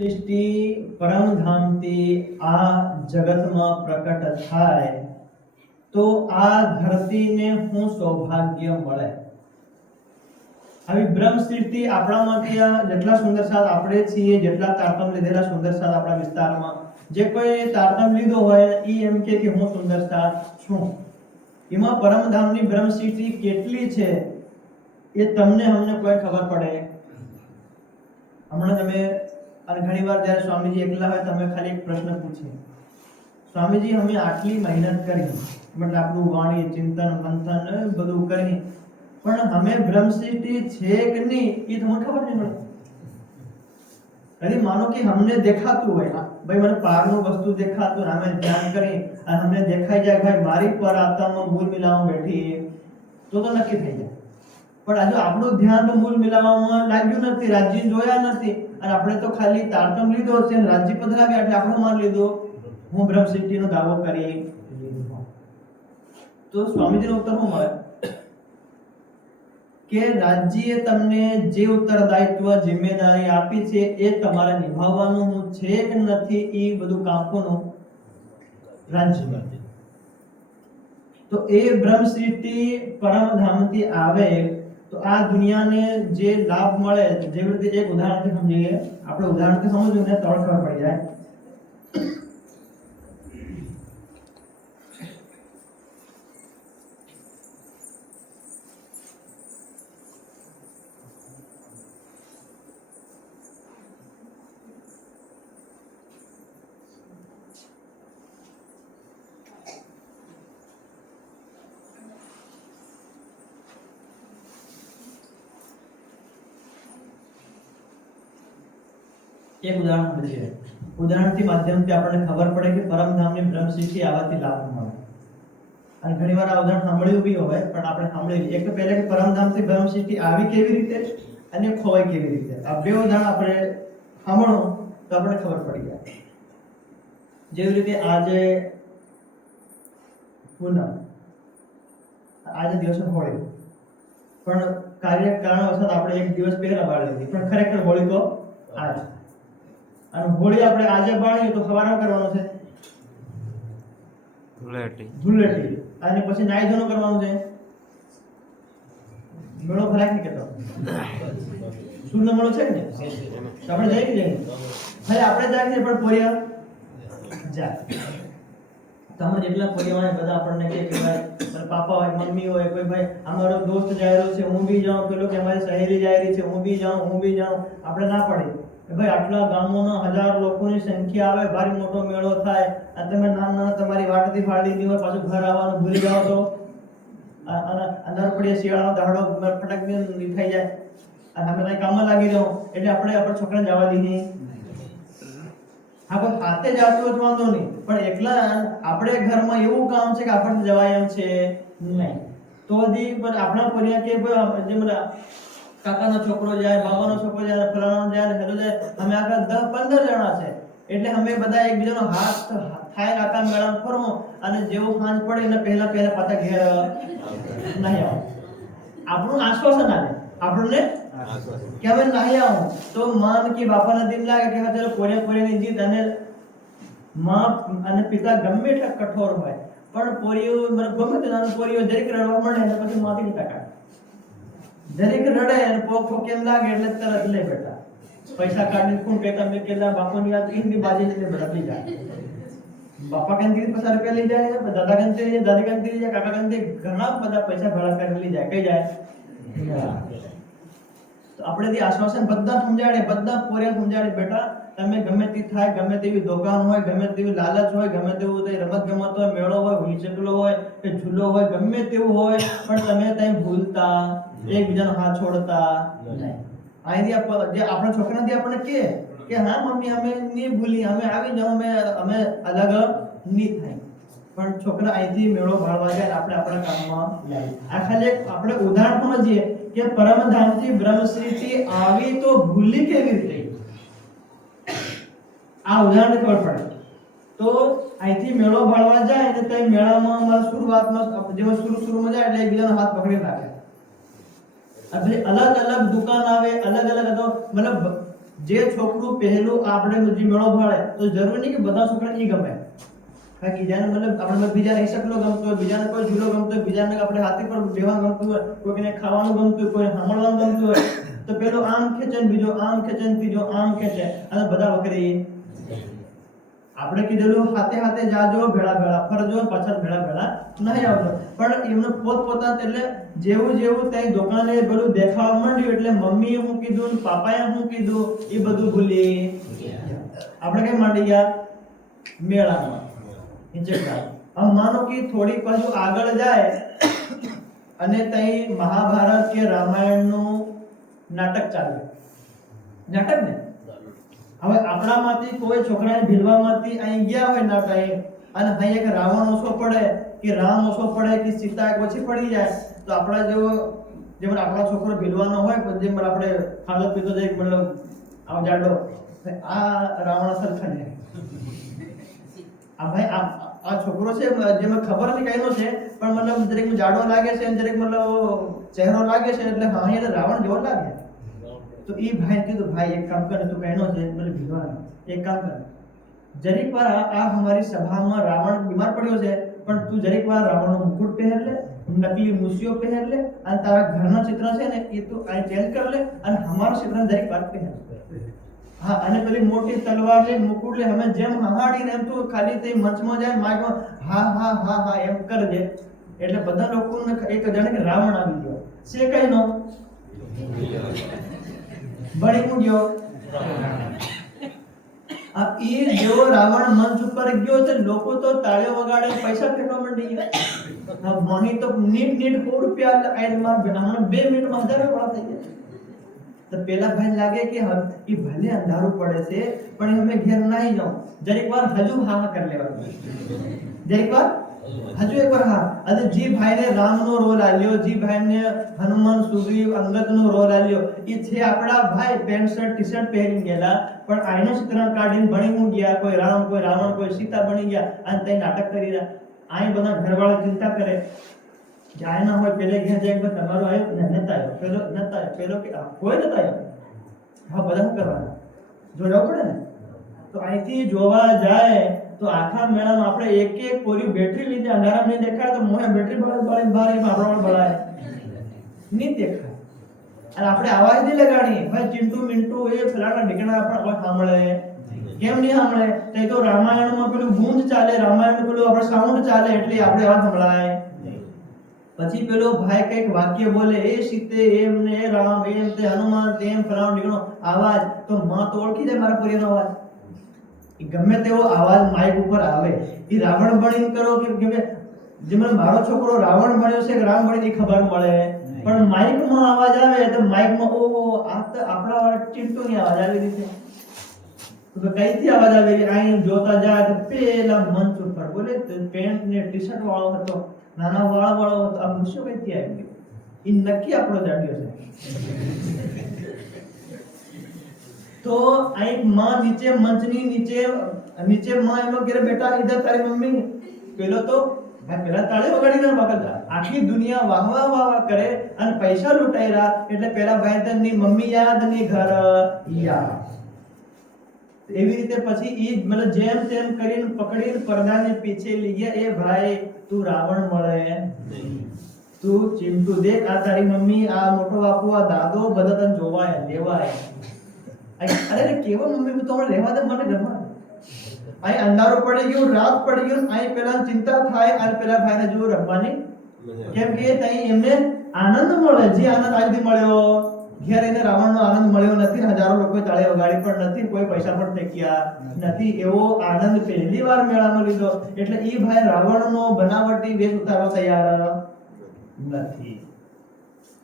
સૃષ્ટિ પરમધામથી આ જગતમાં પ્રકટ થાય તો આ ધરતીને હું સૌભાગ્ય મળે. આવી બ્રહ્મ સૃષ્ટિ આપણામાંથી જેટલા સુંદર સાથ આપણે છીએ, જેટલા તારતમ લીધેલા સુંદર સાથ આપણા વિસ્તારમાં જે કોઈ તારતમ લીધો હોય એ એમ કે હું સુંદર સાથ છું. એમાં પરમધામની બ્રહ્મ સૃષ્ટિ કેટલી છે એ તમને અમને કોઈ ખબર પડે? હમણાં તમે અને ઘણીવાર જ્યારે સ્વામીજી એકલા હોય તમે ખાલી એક પ્રશ્ન પૂછે, સ્વામીજી અમે આટલી મહેનત કરી, મતલબ આપણું વાણી ચિંતન મંથન બધું કરી, પણ અમે બ્રહ્મ સૃષ્ટિ છે કે નહીં એ તમને ખબર નહીં પડે. કદી માનો કે અમને દેખાતું હોય, ભાઈ મને પારનું વસ્તુ દેખાતું, અમે ધ્યાન કરી અને અમને દેખાઈ જાય ભાઈ મારી પર આત્મામાં મૂળ મિલાવવા બેઠી, તો નક્કી થઈ જાય. પણ હજુ આપણું ધ્યાન તો મૂળ મિલાવવામાં લાગ્યું નથી, રાજ્ય જોયા નથી, અને આપણે તો ખાલી તારતમ લીધો છે અને રાજ્ય પધરાવ્યા એટલે આપણું માન લીધું હું બ્રહ્મ સૃષ્ટિનો દાવો કરી લીધો. તો સ્વામીજીનો ઉત્તર શું મળે કે રાજ્યએ તમને જે ઉત્તરદાયિત્વ જિમ્મેદારી આપી છે એ તમારે નિભાવવાનું છે કે નથી એ બધું કામ કોનું? રાજ્ય. તો એ બ્રહ્મ સૃષ્ટિ પરમધામથી આવે તો આ દુનિયાને જે લાભ મળે, જેવી રીતે એક ઉદાહરણથી સમજીએ, આપણે ઉદાહરણથી સમજવું ને તો ખબર પડી જાય. એક ઉદાહરણ સમજીએ. ઉદાહરણથી માધ્યમથી આપણને ખબર પડે કે પરમધામની બ્રહ્મ સૃષ્ટિ આવવાથી લાભ મળે. અને ઘણીવાર આ ઉદાહરણ સાંભળ્યું બી હોય, પણ આપણે સાંભળ્યું એક તો પહેલા કે પરમધામથી બ્રહ્મ સૃષ્ટિ આવી કેવી રીતે અને ખોવાઈ કેવી રીતે. આ બે ઉદાહરણ આપણે સાંભળો તો આપણે ખબર પડી જાય. જેવી રીતે આજે પૂનમ, આજે દિવસે હોળી, પણ કારણવશ આપણે એક દિવસ પહેલા બાળી લીધી, પણ ખરેખર હોળી તો આજ. અને હોળી આપણે આજે બાળીએ તો સવારે કરવાનું છે ધૂળેટી, અને પછી નાઈ ધોવાનું કરવાનું છે મેળો ભરાય ને કેતો સૂર્યનો મેળો છે ને, તો આપણે જઈ કે ભાઈ આપણે જાય ને, પણ પોરિયા જાય. તમે જેટલા પોરિયા હોય બધા આપણને કે ભાઈ પાપા હોય, મમ્મી હોય, કોઈ ભાઈ અમારો દોસ્ત જાય છે હું બી જાઉં, પેલો કે અમારી સહેલી જાય રહી છે હું બી જાઉં. આપણે ના પડી ભાઈ આટલા ગામોના 1000 લોકોની સંખ્યા આવે, ભારી મોટો મેળો થાય, અને તમે નાના તમારી વાટથી ફાડી દીધી હોય, પાછું ઘર આવવાનું ભૂલી જાઓ તો અને અંદર પડીએ શિયાળાનો દાડો ફટક દે થઈ જાય અને અમે કઈ કામમાં લાગી રહો એટલે આપણે છોકરાને જવા દીધી. આપણે હાથે જાતું હોય વાંધો નહીં, પણ એકલા આપણે ઘરમાં એવું કામ છે કે આપણને જવાય એમ છે નહીં. તો આપણા પરિવાર કે જેમ કાકાનો છોકરો જાય, બાબાનો છોકરો જાય, ફલાણાનો જાય, હેલો જાય, અમે આખા 10-15 જણા છે એટલે અમે બધા એકબીજાનો હાથ થાય કાકા મેળામાં ફરો, અને જેવું સાંજ પડે એને પહેલા પાછા ઘેર નહીં આવો. આપણું આશ્વાસન આવે આપણને કે હવે નહીં આવું તો માન કે બાપાને દિલ લાગે કે હા ચલો પોરિયાની જીત, અને માં અને પિતા ગમે એટલા કઠોર હોય પણ પોરિયો ગમે તે નાનો પોરિયો જરીક રડવા મળે એટલે પછી માથી ટકા જરીક રડે અને પોક કેમ લાગે એટલે તરત લે બેટા પૈસા કાઢીને કોણ કહેતા મેં કેલા બાપાની યાદ ઇનની બાજી લઈને બદલી જાય. બાપા કંતી 50 રૂપિયા લઈ જાય, દાદા કંતી લઈ જાય, દાદી કંતી લઈ જાય, કાકા કંતી ઘણા બધા પૈસા ભેળા કરીને લઈ જાય. કઈ જાય? તો આપણે જે આશ્વાસન બધા સમજાડે, બધા પોરિયા સમજાડે બેટા તમે ગમે તે થાય, ગમે તેવી દુકાન હોય, ગમે તેવી લાલચ હોય, ગમે તેવું રમત ગમત હોય, મેળો હોય, હુઈચકલો હોય કે ઝૂલો હોય, ગમે તેવું હોય, પણ તમે ત્યાં ભૂલતા એકબીજાનો હાથ છોડતા નહીં. અહીંથી જે આપણા છોકરાથી આપણને કે હા મમ્મી અમે નહીં ભૂલી, અમે આવી જાઓ, અમે અલગ નહીં થાય, પણ છોકરા અહીંથી મેળો ભાળવા જાય આપણે આપણા કામમાં લાવીએ. આ ખાલી આપણે ઉદાહરણ સમજીએ કે પરમધામથી બ્રહ્મ સૃષ્ટિ આવી તો ભૂલી કેવી રીતે, આ ઉદાહરણ ખબર પડે. તો અહીંથી મેળો ભાળવા જાય અને તે મેળામાં અમારા શરૂઆતમાં જેવો શરૂમાં જાય એટલે એકબીજાનો હાથ પકડી રાખે. અલગ અલગ દુકાન આવે, અલગ અલગ તો મતલબ જે છોકરું પહેલું આપણે જે મેળો ભળે તો જરૂરી નહીં કે બધા છોકરાને ઈ ગમે, કારણ કે બીજાને મતલબ આપણે બીજાને હિસકલો ગમતો હોય, બીજાને કોઈ ઝૂલો ગમતો હોય, બીજાને આપણે હાથી પર બેહવાનું ગમતું હોય, કોઈને ખાવાનું ગમતું હોય, કોઈને સાંભળવાનું ગમતું હોય, તો પેલો આમ ખેંચે ને બીજો આમ ખેંચે ને ત્રીજો આમ ખેંચે અને બધા વકરી આપણે કીધેલું હાથે હાથે જાજો ભેળા ભેળા ફરજો પાછળ ભેળા ભેળા નહીં આવતો, પણ એમનું પોતપોતાનું એટલે જેવું જેવું ત્યાં દુકાને પેલું દેખાવા માંડ્યું એટલે મમ્મીએ શું કીધું ને પાપાએ શું કીધું એ બધું ભૂલી આપણે કઈ માંડી ગયા મેળામાં હિંચકતા. હવે માનો કે થોડીક બાજુ આગળ જાય અને ત્યાં મહાભારત કે રામાયણનું નાટક ચાલે, નાટક ને હવે આપણામાંથી કોઈ છોકરાને ભીલવામાંથી અહીં ગયા હોય ના કઈ અને અહીં એક રાવણ ઓછો પડે કે રામ ઓછો પડે કે સીતા એક ઓછી પડી જાય તો આપણા જેવો જેમ આપણા છોકરો ભીલવાનો હોય પણ જેમ આપણે ખાધો પીતો જાય મતલબ આમ જાડો આ રાવણ સરખા ને આ ભાઈ આ છોકરો છે જેમાં ખબર નથી કઈનો છે પણ મતલબ દરેક જાડો લાગે છે દરેક મતલબ ચહેરો લાગે છે એટલે હા એને રાવણ જેવો લાગે. તો એ ભાઈ કીધું ભાઈ એક કામ કર તું કહેનો છે મને ભીલવાનો એક કામ કર જરીક વાર આ અમારી સભામાં રાવણ બીમાર પડ્યો છે પણ તું જરીક વાર રાવણનો મુકુટ પહેર લે, નકલી મૂછીઓ પહેર લે અને તારા ઘરના ચિત્ર છે ને એ તું આ ચેન્જ કર લે અને અમારા ચિત્ર દરેક વાર પહેર. હા અને પેલી મોટી તલવાર લે મુકુટ લે અમે જેમ હહાડીને એમ તું ખાલી તે મંચમાં જાય માગમાં હા હા હા હા એમ કરજે એટલે બધા લોકોને એક જાણે કે રાવણ આવી ગયો છે કઈ નો બળી મૂક્યો. આ એ જેવો રાવણ મંચ ઉપર ગયો છે લોકો તો તાળીઓ વગાડે પૈસા ફેંકવા માંડી ગયા. મહી તો નીટ નીટ 100 રૂપિયા આઈ માર બનાવવાનો 2 મિનિટમાં 1000 રૂપિયા થઈ ગયા. તો પેલા ભાઈ લાગે કે એ ભલે અંધારું પડે છે પણ અમે ઘેર નહીં જાઉં જરીક વાર હજુ હા કરી લેવાનું જરીક વાર હજુ એકવાર હા અને જી ભાઈને રામનો રોલ આલ્યો જી ભાઈને હનુમાન સુગ્રીવ અંગદનો રોલ આલ્યો એ છે આપણા ભાઈ પેન્ટ શર્ટ ટી શર્ટ પહેરીને ગયેલા પણ આઈનો ચિત્રણ કાઢીને બની હું ગયા કોઈ રામ કોઈ રાવણ કોઈ સીતા બની ગયા અને તે નાટક કરી રહ્યા. આઈ બધા ઘરવાળા ચિંતા કરે જાય ના હોય પેલે ઘેર જાય તમારો આવ્યો ને નતા આવ્યો પેલો નતા આવ્યો પેલો કે કોઈ નતા આવ્યો હા બધા શું કરવાના જોડવા પડે ને. તો અહીંથી જોવા જાય તો આખા મેળામાં આપણે એક એક કોરી બેટરી લીધે અંધારામાં નહીં દેખાય તો મોહે બેટરી બળે બહાર એમાં આપણો બળાય નહીં દેખાય અને આપણે અવાજ નહીં લગાડીએ ભાઈ ચિંટુ મિન્ટુ એ ફલાણા ઢીકણા આપણે અવાજ સાંભળે કેમ નહીં સાંભળે તો રામાયણમાં પેલું ગૂંજ ચાલે રામાયણ પેલું આપણે સાઉન્ડ ચાલે એટલે આપણે અવાજ સંભળાય. પછી પેલો ભાઈ કઈક વાક્ય બોલે એ સીતે એમ ને એ રામ એમ તે હનુમાન તેમ ફલાણો ઢીકણો આવાજ તો માં તો ઓળખી જાય મારા પરિયનો અવાજ ગમે તેવો આવાજ માઇક ઉપર આવે એ રાવણ બનીને કરો કે જેમ મારો છોકરો રાવણ બન્યો છે કે રામ બની એ ખબર મળે પણ માઇકમાં અવાજ આવે તો માઇકમાં ઓ આ તો આપણા વાળા ચિંટુની અવાજ આવી રહી છે તો કઈથી અવાજ આવે કે અહીં જોતા જાય તો પેલા મંચ ઉપર બોલે પેન્ટ ને ટી શર્ટ વાળો હતો નાના વાળા વાળો હતો આ મૂછો કઈથી આવી ગયો એ નક્કી આપણો જાડ્યો છે. તો અહીં માં નીચે મંચની નીચે માં એનો ઘરે બેટા ઇધર તારી મમ્મી પેલો તો ભાઈ પેલા તાળી વગાડીને બગડતા આખી દુનિયા વાહ વાહ વાહ કરે અને પૈસા લૂંટાયરા એટલે પેલા ભાઈ તની મમ્મી યાદ ની ઘર યાદ એવી રીતે પછી ઈ મતલબ જેમ તેમ કરીને પકડીને પડદાને પીછે લઈ ગયા એ ભાઈ તું રાવણ મળે તું ચિંટુ દેખ આ તારી મમ્મી આ મોટો બાપુ આ દાદો બધા તને જોવાય લેવાય અરે કેવો મમ્મી તો મને રહેવા દે મને રમવા અહીં અંધારું પડી ગયું રાત પડી ગયું અહીં પેલા ચિંતા થાય અને પેલા ભાઈને જો રમવાની કેમ કે તઈ એમને આનંદ મળે જે આનંદ આજથી મળ્યો ઘેર એને રાવણનો આનંદ મળ્યો નથી હજારો લોકો તાળી વગાડી પણ નથી કોઈ પૈસા પણ ફેંક્યા નથી એવો આનંદ પહેલી વાર મેળામાં લીધો એટલે એ ભાઈ રાવણનો બનાવટી વેશ ઉતારવા તૈયાર નથી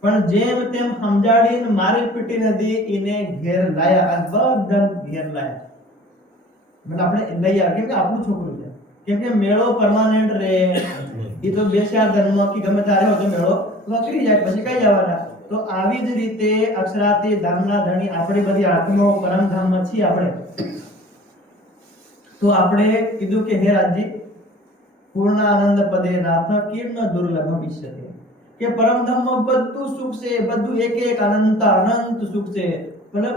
પણ જેમ તેમ સમજાડીને મારી પીટી નદી એને ઘેર લાયા આ બધા ઘેર લાયા મતલબ આપણે લઈ આવ્યા કેમ કે આપણું છોકરું છે કેમ કે મેળો પરમાનન્ટ રહે એ તો બે ચાર ધર્મ કે ગમે ત્યારે હોય તો મેળો વકરી જાય પછી કઈ જવાના. તો આવી જ રીતે અક્ષરાતી ધામના ધણી આપણી બધી આત્માઓ પરમધામમાં છીએ આપણે તો આપણે કીધું કે હે રાજજી પૂર્ણ આનંદ પદે નાથ કીર્ણ દુર્લભ વિશ્યતે કે પરમધામમાં બધું સુખ છે બધું એક એક અનંત સુખ છે મતલબ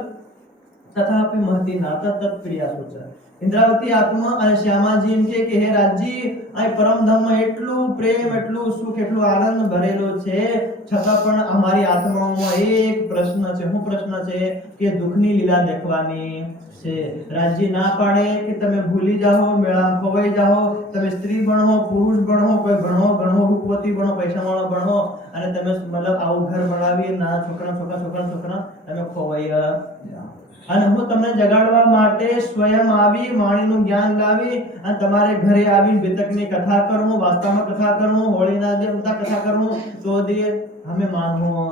तथापि महती नाता तत्प्रिया सोचा इंद्रावती आत्मा અને શ્યામાજી એમ કે હે રાજજી આ પરમધામમાં એટલું પ્રેમ એટલું સુખ એટલું આનંદ ભરેલો છે છતાં પણ અમારી આત્માઓમાં એક પ્રશ્ન છે શું પ્રશ્ન છે કે દુઃખની લીલા દેખવાની છે રાજજી ના પાડે કે તમે ભૂલી જાઓ મેળામાં ખોવાઈ જાઓ તમે સ્ત્રી બનો પુરુષ બનો કોઈ ભણો રૂપવતી બનો પૈસાવાળો બનો અને તમે મતલબ આવું ઘર બનાવી ના છોકરા તમે ખોવાઈ જાઓ અને હું તમને જગાડવા માટે સ્વયં આવી વાણીનું જ્ઞાન લાવી અને તમારે ઘરે આવી વિતકની કથા કરું વાસ્તવમાં કથા કરું હોળીના દેવતા કથા કરું તો દે અમે માનવું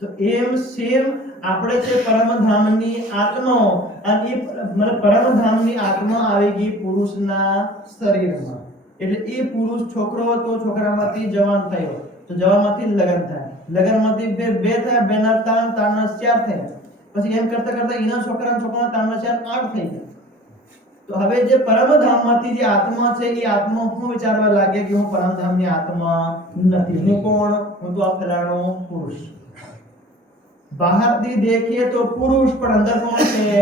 તો એમ સેમ આપણે છે પરમધામની આત્માઓ અને એ મતલબ પરમધામની આત્મા આવી ગઈ પુરુષના શરીરમાં એટલે એ પુરુષ છોકરો હતો છોકરામાંથી જવાન થયો તો જવાનમાંથી લગ્ન થાય લગ્નમાંથી બે થયા બેના તાણના 4 થયા પછી એમ કરતા કરતા એના છોકરાના તાણના 4 8 થઈ ગયા તો હવે જે પરમધામમાંથી જે આત્મા છે એ આત્મા હું વિચારવા લાગે કે હું પરમધામની આત્મા નથી હું કોણ હું તો આ ફલાણો પુરુષ બહારથી દેખીએ તો પુરુષ પણ અંદર કોણ છે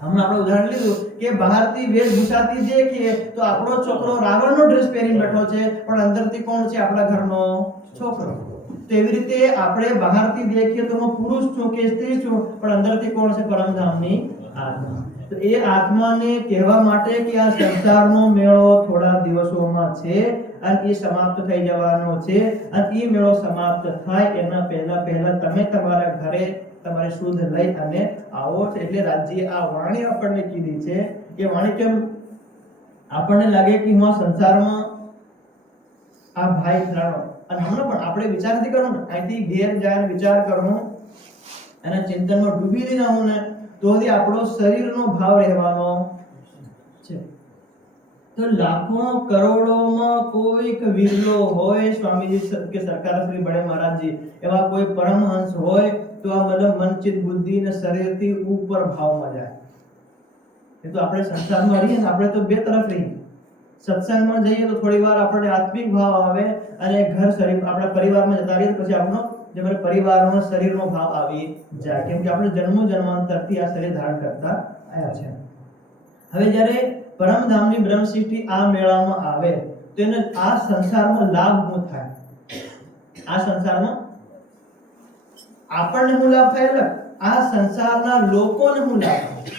હમણાં આપણે ઉદાહરણ લીધું કે બહારથી વેશભૂષાથી દેખીએ તો આપણો છોકરો રાવણનો ડ્રેસ પહેરીને બેઠો છે પણ અંદરથી કોણ છે આપણા ઘરનો છોકરો તેવી રીતે આપણે બહારથી દેખીએ તો હું પુરુષ છું કે સ્ત્રી છું પણ અંદરથી કોણ છે પરમધામની આત્મા તો એ આત્માને કહેવા માટે કે આ સંસારનો મેળો થોડા દિવસોમાં છે અને એ સમાપ્ત થઈ જવાનો છે અને એ મેળો સમાપ્ત થાય એના પહેલા તમે તમારા ઘરે તમારે શુદ્ધ લઈ અને આવો એટલે રાજ્ય આ વાણી આપણને કીધી છે કે વાણી કેમ આપણને લાગે કે હું સંસારમાં આ ભાઈ ફલાણો અને હમણાં પણ આપણે વિચાર નથી કરવાનો અહીંથી ઘેર જાય વિચાર કરવાનો અને ચિંતનમાં ડૂબી નહીં હું ને તો આપણો શરીરનો ભાવ રહેવાનો છે તો લાખો કરોડોમાં કોઈક વિરલો હોય સ્વામીજી કે સરકાર શ્રી બડે મહારાજજી એવા કોઈ પરમહંસ હોય તો આ મતલબ મનચિત બુદ્ધિ અને શરીરથી ઉપર ભાવમાં જાય એ તો આપણે સંસારમાં રહીએ ને આપણે તો બે તરફ રહીએ સત્સંગમાં જઈએ તો થોડી વાર આપણે આત્મિક ભાવ આવે અને ઘર શરીર આપણા પરિવારમાં જતા રહીએ પછી આપણો જે મારા પરિવારમાં શરીરનો ભાવ આવી જાય કેમ કે આપણે જન્માંતરથી આ શરીર ધારણ કરતા આયા છે હવે જ્યારે પરમધામની બ્રહ્મસિદ્ધિ આ મેળામાં આવે તો એને આ સંસારમાં લાભ શું થાય આ સંસારમાં આપણને શું લાભ થાય એટલે આ સંસારના લોકોને શું લાભ થાય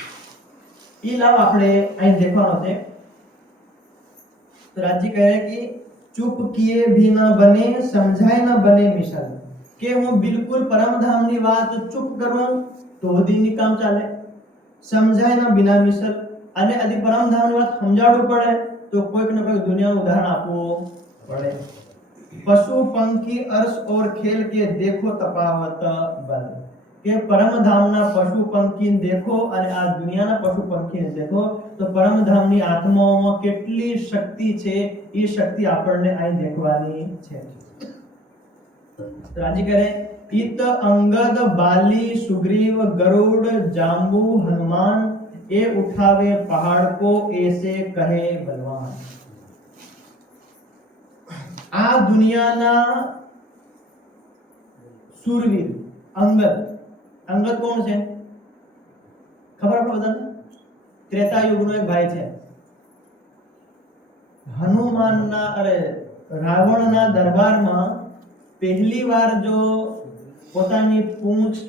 એ લાભ આપણે અહીં દેખવાનો છે तो राज्य कहे कि चुप किए भी न बने समझाए न बने मिसल કે હું બિલકુલ પરમધામની વાત ચૂપ કરું તો દીની કામ ચાલે સમજાય ના બિના મિसल અને આદિ પરમધામની વાત સમજાવવું પડે તો કોઈક ને કોઈક દુનિયાનું ઉદાહરણ આપવું પડે પશુ પંખી અર્શ और खेल के देखो तफावत बल કે પરમધામના પશુ પંખીને દેખો અને આ દુનિયાના પશુ પંખીને દેખો તો પરમધામની આત્માઓમાં કેટલી શક્તિ છે એ શક્તિ આપણને અહીં દેખવાની છે રાજી કરે इत अंगद बाली सुग्रीव गरुड़ जांबू हनुमान ए उठावे पहाड़ को ऐसे कहे बलवान આ દુનિયાના સુરવીર અંગદ કોણ છે ખબર આપણે બધાને ત્રેતા યુગનો એક ભાઈ છે રાવણના દરબારમાં પહેલી વાર જો પોતાની પૂંછ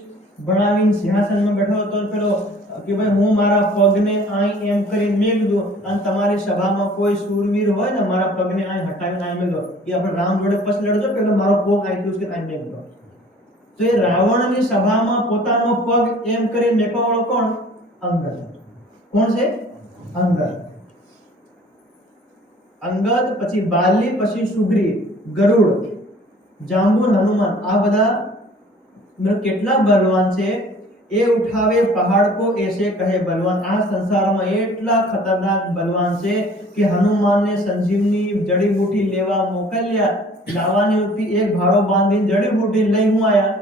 બનાવીને સિંહાસનમાં બેઠો હતો પેલો કે ભાઈ હું મારા પગને આઈ એમ કરીને મેક દઉં અને તમારી સભામાં કોઈ શૂરવીર હોય ને મારા પગને આઈ હટાવીને આઈ મેક દો એ આપણે રામ જોડે પછી લડજો પેલો મારો પગ આઈ દઉં કે આઈ મેક દો તો એ રાવણની સભામાં પોતાનો પગ એમ કરીને મેકવાવાળો કોણ અંગદ કોણ છે અંગદ પછી બાલી પછી સુગ્રીવ ગરુડ જાંબુ હનુમાન આ બધા કેટલા બલવાન છે એ ઉઠાવે પહાડ કો ऐसे કહે બલવાન આ સંસારમાં એટલા ખતરનાક બલવાન છે કે હનુમાનને સંજીવની જડીબૂટી લેવા મોકલ્યા લાવવાની હતી એક ભારો બાંધીને જડીબૂટી લઈ હું આયા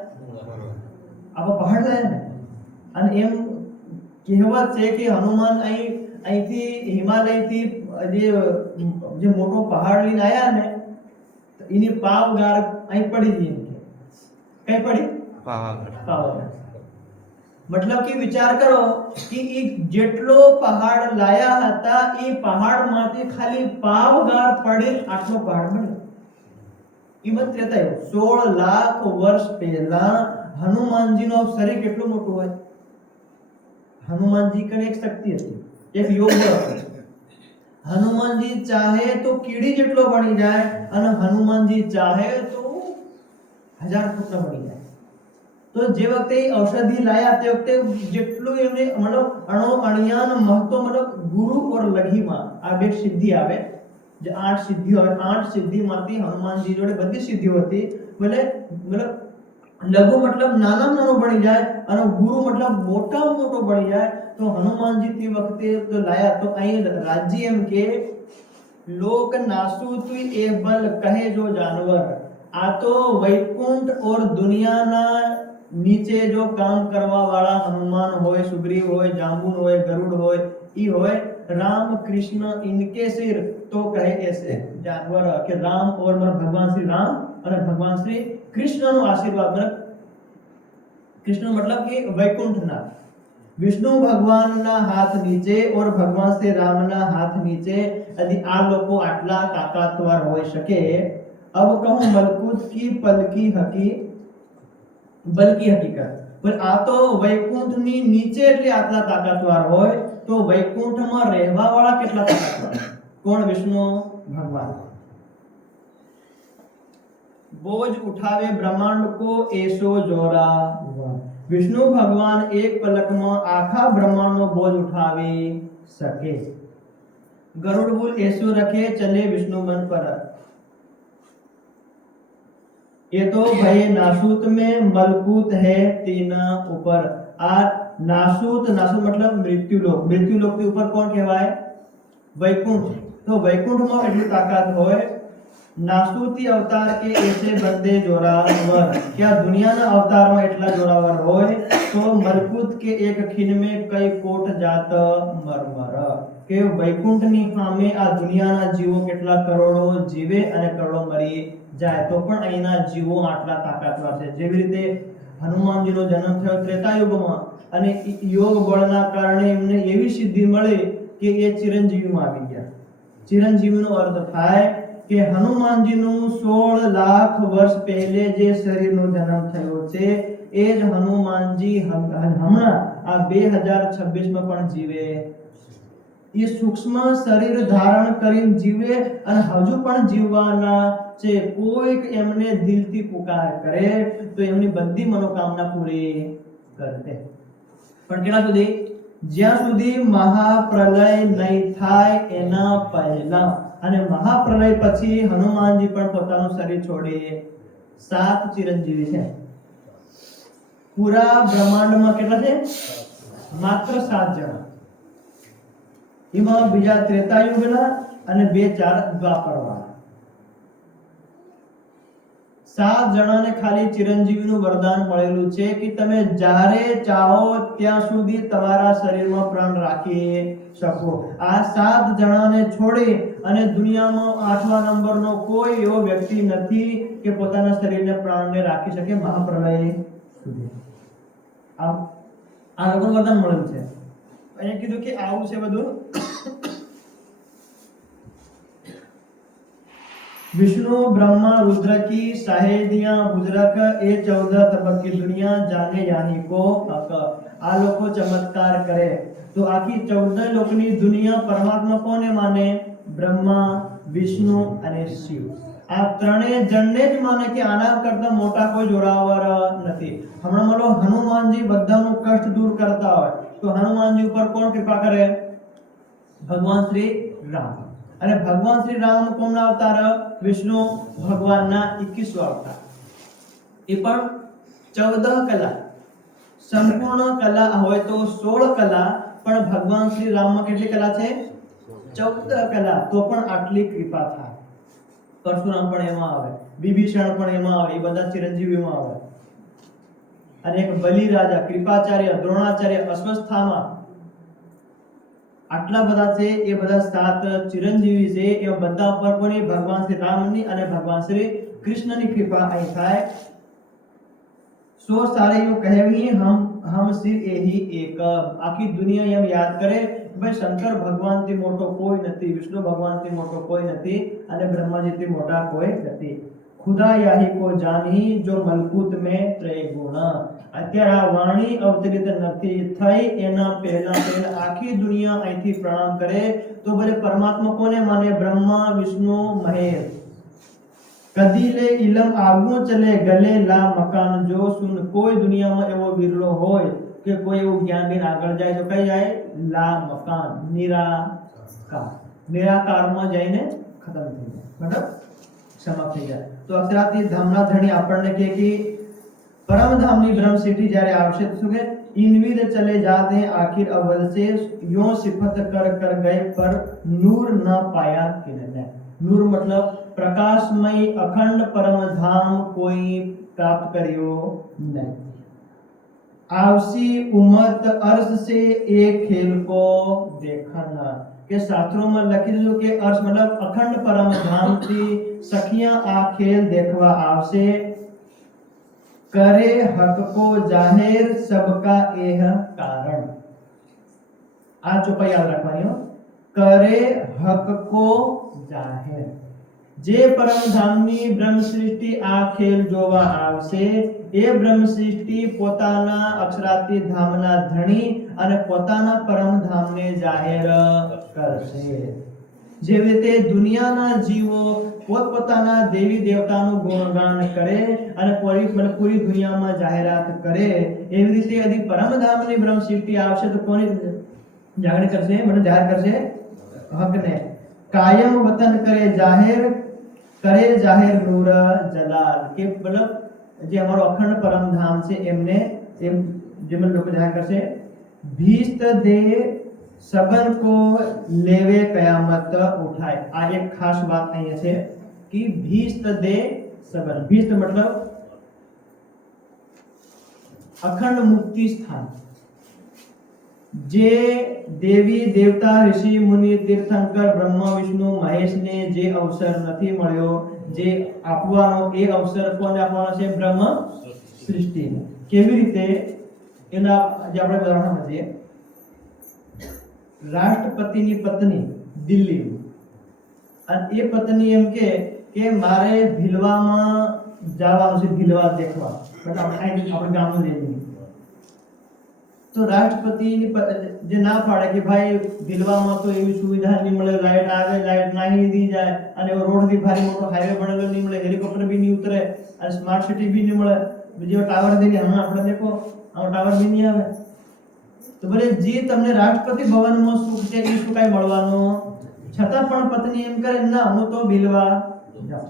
આવા પહાડ જાય ને અને એમ કહેવત છે કે હનુમાન અહીંથી હિમાલયથી જે મોટો પહાડ લઈને આયા ને એની પાવગાર અહીં પડી ગઈ કઈ પડી પાવાગઢ मतलब कि विचार करो कि ई जेटलो पहाड़ लाया હતા એ પહાડમાંથી ખાલી પાવગાર પડેલ આટલો પહાડ બન્યો। કિંમત ત્રેતા 16 લાખ વર્ષ પહેલા હનુમાનજીનો શરીર કેટલું મોટું હોય। હનુમાનજી કને એક શક્તિ હતી, એક યોગ હતો। હનુમાનજી ચાહે તો કીડી જેટલો બની જાય અને હનુમાનજી ચાહે તો 1000 ફૂટનો બની જાય। तो जे वक्त औषधि लाया ते वक्त जेटલું એમને मतलब અણો અણિયાન મહત્વ मतलब गुरु और लघीमा આ બે સિદ્ધિ આવે જે 8 સિદ્ધિઓ આવે। 8 સિદ્ધિમાંથી હનુમાનજી જોડે બધી સિદ્ધિઓ હતી। ભલે मतलब લઘુ मतलब નાના નાનો બની જાય અને ગુરુ मतलब મોટા મોટો બની જાય। તો હનુમાનજી તે વખતે તો લાયા તો અહીં રાજ્ય એમ કે લોક નાસુ તુઈ એ બલ કહે જો जानवर। आ तो वैकुंठ और दुनियाना नीचे जो काम करवा वाला हनुमान होय, सुग्रीव होय, जांबून होय, गरुड़ होय, ई होय राम कृष्ण इनके सिर तो कहे ऐसे जानवर के राम और भगवान श्री राम और भगवान श्री कृष्ण नो आशीर्वाद मतलब कृष्ण मतलब कि वैकुंठ ना विष्णु भगवान ना हाथ नीचे और भगवान श्री राम ना हाथ नीचे यदि आ लोको आटला ताकतवर होई सके। अब कहूं मलकुत की पलकी हकी बल्कि हकीकत पर आ तो वैकुंठ ની નીચે એટલે આટલા તાકાતવાર હોય તો વૈકુંઠમાં રહેવા વાળા કેટલા તાકાતવાર કોણ વિષ્ણુ ભગવાન। बोझ उठावे ब्रह्मांड को ऐसो जोरा। विष्णु भगवान एक पलक में आखा ब्रह्मांड नो बोझ उठावी सके। गरुड़ बोल ऐसो रखे चले विष्णु मन पर। ये तो भय नासूत में मलकूत है तीना ऊपर। आ नासूत नासूत मतलब मृत्यु लोक के ऊपर कौन कहवाय वैकुंठ। तो वैकुंठ में એટલી તાકાત હોય। नासूती अवतार के ऐसे बंदे जोरावर क्या दुनियाना अवतार में એટલા જોરાવર હોય तो मलकूत के एक खिन में कई कोट जात मरमर के वैकुंठ ની સામે આ દુનિયાના જીવો કેટલા કરોડો જીવે અને કરોડો મરી જાય તો પણ અહીંના જીવો આટલા તાકાતવાર છે। જેવી રીતે હનુમાનજીનો જન્મ થયો ત્રેતાયુગમાં અને યોગ બળના કારણે એમને એવી સિદ્ધિ મળી કે એ ચિરંજીવીમાં આવી ગયા। ચિરંજીવીનો અર્થ થાય કે હનુમાનજીનું 16 લાખ વર્ષ પહેલે જે શરીરનો જન્મ થયો છે એ જ હનુમાનજી હમણાં આ 2026 માં પણ જીવે। ये सूक्ष्म शरीर धारण કરીને જીવે અને હજુ પણ જીવવાના છે। કોઈક એમને દિલથી પુકાર કરે તો એમની બધી મનોકામના પૂરી કરશે। પણ કેટલા સુધી જ્યાં સુધી મહાપ્રલય નહીં થાય એના પહેલા અને મહાપ્રલય પછી હનુમાનજી પણ પોતાનું શરીર છોડી 7 ચિરંજીવી છે। પૂરા બ્રહ્માંડમાં કેટલા છે માત્ર 7 જણા। એમાં બીજા ત્રેતાયુગના અને 2-4 દ્વાપરવાળા 7 જણાને ખાલી ચિરંજીવીનું વરદાન મળેલું છે કે તમે જ્યારે ચાહો ત્યાં સુધી તમારા શરીરમાં પ્રાણ રાખી શકો। આ 7 જણાને છોડી અને દુનિયામાં 8મા નંબરનો કોઈ એવો વ્યક્તિ નથી કે પોતાના શરીરને પ્રાણને રાખી શકે મહાપ્રલય સુધી। આ લોકોનું વરદાન મળેલું છે। એને કીધું કે આવું છે બધું। विष्णु ब्रह्मा रुद्र की साहेदियां बुजरक ए 14 तबक की दुनिया जाने यानी को हक। आ लोको चमत्कार करे तो आखी 14 लोकनी दुनिया परमात्मा कोने माने ब्रह्मा विष्णु અને શિવ। આ ત્રણેય જણને જ માને કે આના કરતા મોટા કોઈ જોરાવર નથી। હમણાં માનો હનુમાનજી બધાનું કષ્ટ દૂર કરતા હોય તો હનુમાનજી ઉપર કોણ કૃપા કરે ભગવાન શ્રી રામ। અને ભગવાન શ્રી રામ કોના અવતાર વિષ્ણુ ભગવાનના 21 અવતાર। એ પણ 14 કલા સંપૂર્ણ કલા હોય તો 16 કલા પણ ભગવાન શ્રી રામમાં કેટલી કલા છે 14 કલા તો પણ આટલી કૃપા થાય। પરશુરામ પણ એમાં આવે, વિભીષણ પણ એમાં આવે, એ બધા ચિરંજીવીમાં આવે। અને એક બલિ રાજા, કૃપાચાર્ય, દ્રોણાચાર્ય, અશ્વસ્થામા આટલા બધા છે એ બધા 7 ચિરંજીવી છે। એ બધા ઉપર કોની ભગવાન શ્રી રામની અને ભગવાન શ્રી કૃષ્ણની કૃપા અહીં થાય। सो सारे यूं कहे भी हम हम सिर यही एक आखी दुनिया એમ યાદ કરે ભાઈ શંકર ભગવાન થી મોટો કોઈ નથી, વિષ્ણુ ભગવાન થી મોટો કોઈ નથી અને બ્રહ્માજી થી મોટા કોઈ નથી. ખુદા યાહી કો જાની જો મલકૂત में ત્રિગુણ. અત્યારે આ વાણી અવતરિત નથી થઈ એના પહેલા આખી દુનિયા અહીંથી પ્રણામ કરે તો ભલે પરમાત્મા કોને માને? બ્રહ્મા વિષ્ણુ મહેશ. કદીલે ઇલમ આગું ચલે ગલે લા મકાન. જો સુન કોઈ દુનિયામાં એવો વિરલો હોય કે કોઈ એવું જ્ઞાન લઈને આગળ જાય તો કઈ જાય? લા મકાન, નિરાકાર. નિરાકારમાં જઈને ખતમ થઈ જાય, બરાબર, સમાપ્ત થઈ જાય. તો અત્યારથી ધામના ધણી આપણને કહે કે પરમધામની બ્રહ્મ સિટી જ્યારે આવશે તો શું કે ઇનવિદ ચલે જાતે આખિર અવ્વલ से यूं सिफत कर कर गए पर नूर न पाया किन्ने. नूर मतलब प्रकाशमय अखंड परम धाम कोई प्राप्त કર્યો नहीं. आवसी उमत अर्श से एक खेल को देखना. કે શાસ્ત્રોમાં લખી દીધું કે अर्श मतलब અખંડ પરમ ધામ થી સખિયા આ ખેલ देखवा આવશે. करे हक को जाहिर सबका एह कारण. आ चौपाई याद रखवानी हो. करे हक को जाहिर. जे परम धामनी ब्रह्म सृष्टि आ खेल जोवा आवશે એ બ્રહ્મ સૃષ્ટિ પોતાના અક્ષરાતી ધામના ધણી અને પોતાના પરમ ધામને જાહેર કરશે. જેવી રીતે દુનિયાના જીવો પોતપોતાના દેવી દેવતાનું ગુણગાન કરે અને પૂરી દુનિયામાં જાહેરાત કરે એવી રીતે यदि પરમધામની બ્રહ્મ સૃષ્ટિ આવશે તો કોની જાહેર કરશે? મને જાહેર કરશે હકને. કાયમ વતન કરે જાહેર નૂર જલાલ. કે મતલબ જે અમારો અખંડ પરમધામ છે એમને એમ જેમને લોકો જાહેર કરશે. ભીસ્ત દે सबन को लेवे कयामत उठाए. आ एक खास बात नहीं है कि भीष्ट दे सबन. भीष्ट मतलब अखंड मुक्ति स्थान. जे देवी देवता ऋषि मुनि तीर्थंकर ब्रह्मा विष्णु महेश ने जे अवसर નથી મળ્યો, જે આપવાનો એ અવસર કોને આપવાનો છે? બ્રહ્મ સૃષ્ટિને. કેવી રીતે? એના જે આપણે ઉદાહરણ સમજીએ. રાષ્ટ્રપતિની પત્ની દિલ્હી અને એ પત્ની એમ કે મારે ભીલવામાં જવાનું છે, ભીલવા દેખવા, બટ આપણે ગામનું લઈ લઈએ તો રાષ્ટ્રપતિની જે ના પાડે કે ભાઈ ભીલવામાં તો એવી સુવિધા નહીં મળે, લાઈટ આવે લાઈટ નહીં દી જાય અને રોડ થી ભારે મોટો હાઈવે બનેલો નહીં મળે, હેલિકોપ્ટર બી નહીં ઉતરે અને સ્માર્ટ સિટી બી નહીં મળે, બીજો ટાવર દેવી હમણાં આપણે દેખો આવો ટાવર બી નહીં આવે. તો ભલે જે તમને રાષ્ટ્રપતિ ભવનમાં સુખ છે એ શું કાંઈ મળવાનું, છતાં પણ પત્ની એમ કરે ના હું તો ભીલવા જાઉં.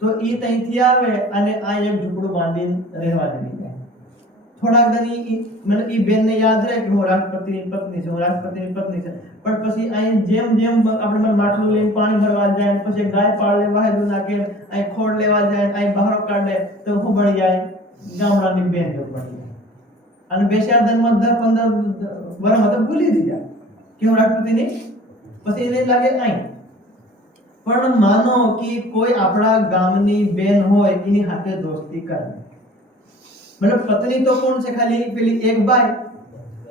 તો એ ત્યાંથી આવે અને આ એક ઝૂંપડું બાંધીને રહેવા દે. થોડાક દની મને એ બેનને યાદ રહે કે હું રાષ્ટ્રપતિની પત્ની છું, હું રાષ્ટ્રપતિની પત્ની છે. પણ પછી અહીં જેમ જેમ આપણે મને માટલું લઈને પાણી ભરવા જાય, પછી ગાય પાળ લેવા હેદું નાખે, અહીં ખોડ લેવા જાય, અહીં બહાર કાઢે તો હું બની જાય ગામડાની બેન જો પડી જાય. અને બે ચાર દિનમાં 10-15 વર્ષ તો ભૂલી જાય કે હું રાષ્ટ્રપતિની. પછી એને લાગે અહીં. પણ માનો કે કોઈ આપણા ગામની બેન હોય એની સાથે દોસ્તી કરે, मतलब पत्नी तो कौन से खाली પેલી એક બાય,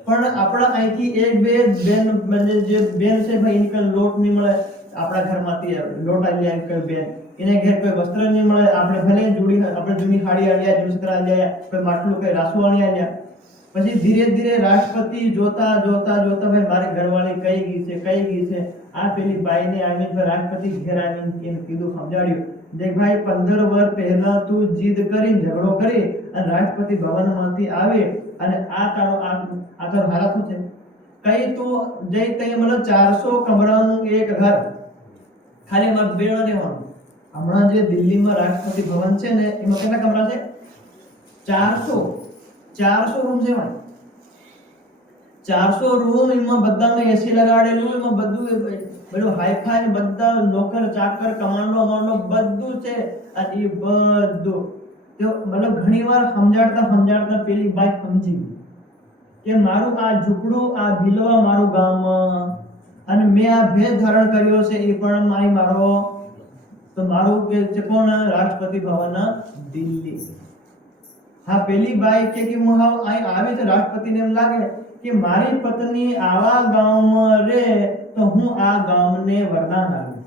પણ આપણા અહીંથી એક બે બેન म्हणजे જે બેન છે ભાઈ ઇનકલ લોટ નહીં મળે, આપણા ઘરમાંથી લોટ આવી જાય કોઈ બેન, એને ઘેર કોઈ વસ્ત્ર નહીં મળે, આપણે ભલે જૂની આપણે જૂની સાડી આલ્યા, જૂની સત્ર આલ્યા, કોઈ માટલું કોઈ રાસુ આણી આલ્યા. પછી ધીરે ધીરે રાષ્ટ્રપતિ જોતા જોતા જોતા ભાઈ મારી ઘરવાળી કઈ ગઈ છે આ પેલી બાઈને આવીને રાષ્ટ્રપતિ ઘેર આવીને એને કીધું, સમજાડ્યું, દેખ ભાઈ 15 વર્ષ પહેલા તું જીદ કરી ઝઘડો કરી અને રાષ્ટ્રપતિ ભવનમાંથી આવે અને આ તારો હાલત શું છે? કઈ તું જઈ તઈ મતલબ 400 કમરાનું એક ઘર ખાલી માર બેણા રહેવાનું. હમણાં જે દિલ્હીમાં રાષ્ટ્રપતિ ભવન છે ને એમાં કેટલા કમરા છે? 400 રૂમ છે ભાઈ. 400 રૂમ, એમાં બધામાં એસી લગાડેલું, એમાં બધું બધું હાઈફાઈ, બધા નોકર ચાકર કમાન્ડો બધું છે. અને એ બધું તો મતલબ ઘણીવાર સમજાડતા પેલી બાઈ સમજી ગઈ કે મારું આ ઝૂંપડું, આ ભીલવા મારું ગામ અને મેં આ ભેદ ધારણ કર્યો છે એ પણ મારી મારો તો મારું કે છે કોણ? રાષ્ટ્રપતિ ભવન દિલ્હી. હા પેલી બાઈ કે હું અહીં આવી તો રાષ્ટ્રપતિને એમ લાગે કે મારી પત્ની આવા ગામમાં રહે તો હું આ ગામને વરદાન આપું.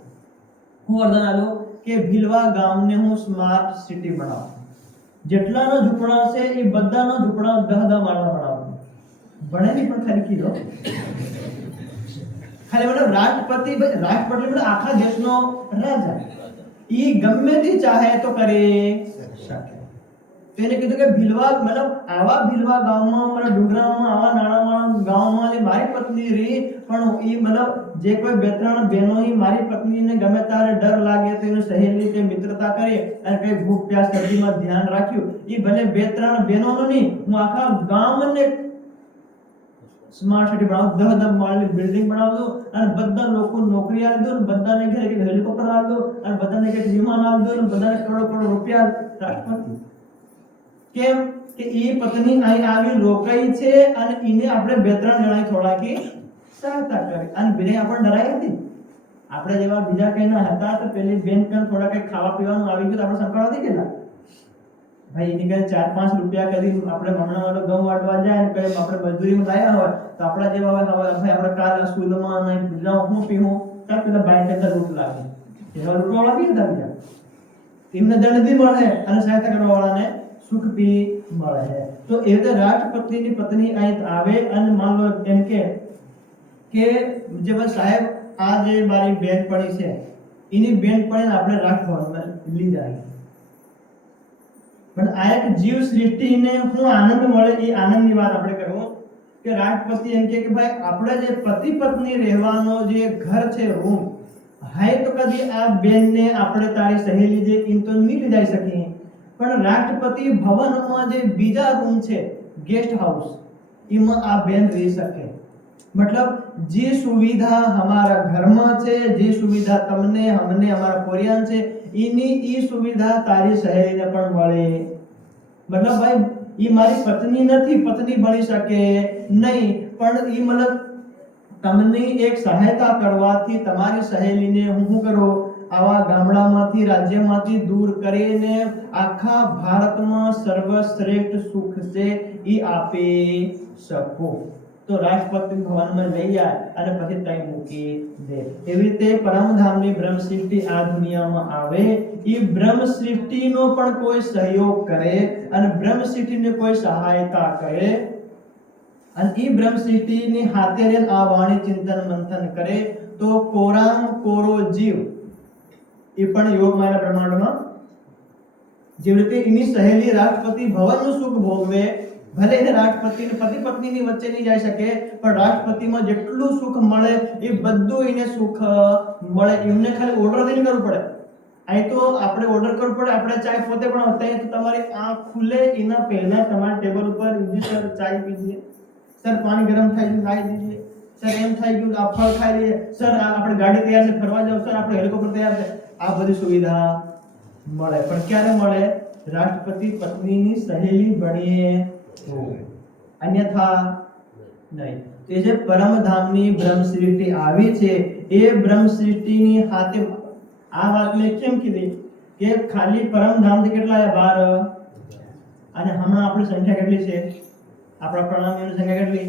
હું વરદાન આપું કે ભીલવા ગામને હું સ્માર્ટ સિટી બનાવું. જેટલાનો ઝૂંપડા છે એ બધાનો ઝૂંપડા 10-10 માળના બનાવું. બનેલી પણ ખાલી કીધો ખાલી મતલબ રાષ્ટ્રપતિ મતલબ આખા દેશનો રાજા ઈ ગમે તે ચાહે તો કરી શકે. તો એને કીધું કે ભીલવા મતલબ આવા ભીલવા ગામમાં મતલબ ડુંગરામાં આવા નાના ગામમાં મારી પત્ની રહી પણ ઈ મતલબ જે કોઈ બે ત્રણ બહેનો મારી પત્નીને ગમે ત્યારે ડર લાગે તો એની સહેલી કે મિત્રતા કરી અને કઈ ભૂખ પ્યાસ સબ્જીમાં ધ્યાન રાખ્યું ઈ ભલે બે ત્રણ બહેનોનો નહીં હું આખા ગામને સ્માર્ટ સિટી બનાવું 10-10 માળની બિલ્ડિંગ બનાવી દઉં અને બધા લોકો નોકરી આપી દઉં બધાને ઘરે કે હેલિકોપ્ટર આપી દઉં અને બધાને કે વિમાન આપી દઉં બધાને કરોડો રૂપિયા રાષ્ટ્રપતિ. કેમ કે એ પત્ની અહીં આવી રોકાઈ છે અને એને આપણે બે ત્રણ જણા થોડાકી સહાયતા કરી અને બીજે આપણે ડરાઈ હતી. આપણે જેવા બીજા કઈ ના હતા તો પેલી બેન કન થોડા કઈ ખાવા પીવાનું આવી ગયું તો આપણે સંકળાતી કેટલા ભાઈ એની કઈ 4-5 રૂપિયા કરી આપણે હમણાં વાળો ઘઉં વાટવા જાય અને કઈ આપણે મજૂરીમાં લાયા હોય તો આપણા જેવા હોય ભાઈ આપણે કાલ સ્કૂલમાં નહીં જાઉં હું પીવું કાલ પેલા ભાઈ કરતા રૂટ લાગે એવા રૂટ વાળા બી હતા બીજા એમને દંડ બી મળે અને સહાયતા કરવા વાળાને સુખ બી મળે છે. તો એ રીતે રાષ્ટ્રપતિની પત્ની અહીં આવે અને માન લો એમ કે જે બસ સાહેબ આ જે મારી બેનપણી છે એની બેનપણીને આપણે રાષ્ટ્રભવનમાં લઈ જાય પણ આ એક જીવ સૃષ્ટિને હું આનંદ મળે એ આનંદની વાત આપણે કરવું કે રાષ્ટ્રપતિ એમ કે ભાઈ આપણે જે પતિ પત્ની રહેવાનો જે ઘર છે રૂમ હાય તો કદી આ બેનને આપણે તારી સહેલી જે ઇન તો નહીં લઈ જઈ શકીએ પણ રાષ્ટ્રપતિ ભવનમાં જે બીજા રૂમ છે गेस्ट हाउस એમાં આ બેન રહી શકે. मतलब જે સુવિધા हमारा घर में છે જે સુવિધા તમને हमने हमारा परिवार છે એની ઈ સુવિધા તારી સહેલીને પણ મળે. मतलब भाई ઈ મારી પત્ની નથી પત્ની બની શકે નહીં પણ ઈ मतलब તમને એક સહાયતા કરવાથી તમારી સહેલીને હું કરો આવા ગામડામાંથી રાજ્યમાંથી દૂર કરીને આખા ભારતમાં સર્વશ્રેષ્ઠ સુખ છે ઈ આપી શકો. તો રાષ્ટ્રપતિ ભવનમાં લઈ જાય અને પછી ત્યાં મૂકી દે. એવી રીતે પરમધામની બ્રહ્મ સૃષ્ટિ આ દુનિયામાં આવે ઈ બ્રહ્મ સૃષ્ટિનો પણ કોઈ સહયોગ કરે અને બ્રહ્મ સૃષ્ટિને કોઈ સહાયતા કરે અને ઈ બ્રહ્મ સૃષ્ટિની હાથે રેન આ વાણી ચિંતન મંથન કરે તો કોરામ કોરો જીવ એ પણ યોગ માયા બ્રહ્માંડમાં જેવી રીતે એની સહેલી રાષ્ટ્રપતિ ભવનનું સુખ ભોગવે ભલે એને રાષ્ટ્રપતિ ને પતિ પત્નીની વચ્ચે નહીં જઈ શકે પણ રાષ્ટ્રપતિમાં જેટલું સુખ મળે એ બધું એને સુખ મળે. એમને ખાલી ઓર્ડર દઈને કરવું પડે. અહીં તો આપણે ઓર્ડર કરવું પડે આપણે ચાય પોતે બનાવતા તો તમારી આંખ ખુલે એના પહેલા તમારા ટેબલ ઉપર સર ચાય પીજીએ સર પાણી ગરમ થાય છે ખાઈ દીજીએ સર એમ થઈ ગયું આ ફળ ખાઈ લઈએ સર આપણે ગાડી તૈયાર છે ફરવા જાવ સર આપણે હેલિકોપ્ટર તૈયાર છે આ બધી સુવિધા મળે. પણ ક્યારે મળે? રાષ્ટ્રપતિ પત્નીની સહેલી બનીએ અન્યથા નહીં. તે જે પરમધામની બ્રહ્મ સૃષ્ટિ આવી છે એ બ્રહ્મ સૃષ્ટિની હાથે આ વાત મેં કેમ કીધી કે ખાલી પરમધામથી કેટલા આવ્યા 12 અને હમણાં આપણી સંખ્યા કેટલી છે આપણા પ્રણામીઓની સંખ્યા કેટલી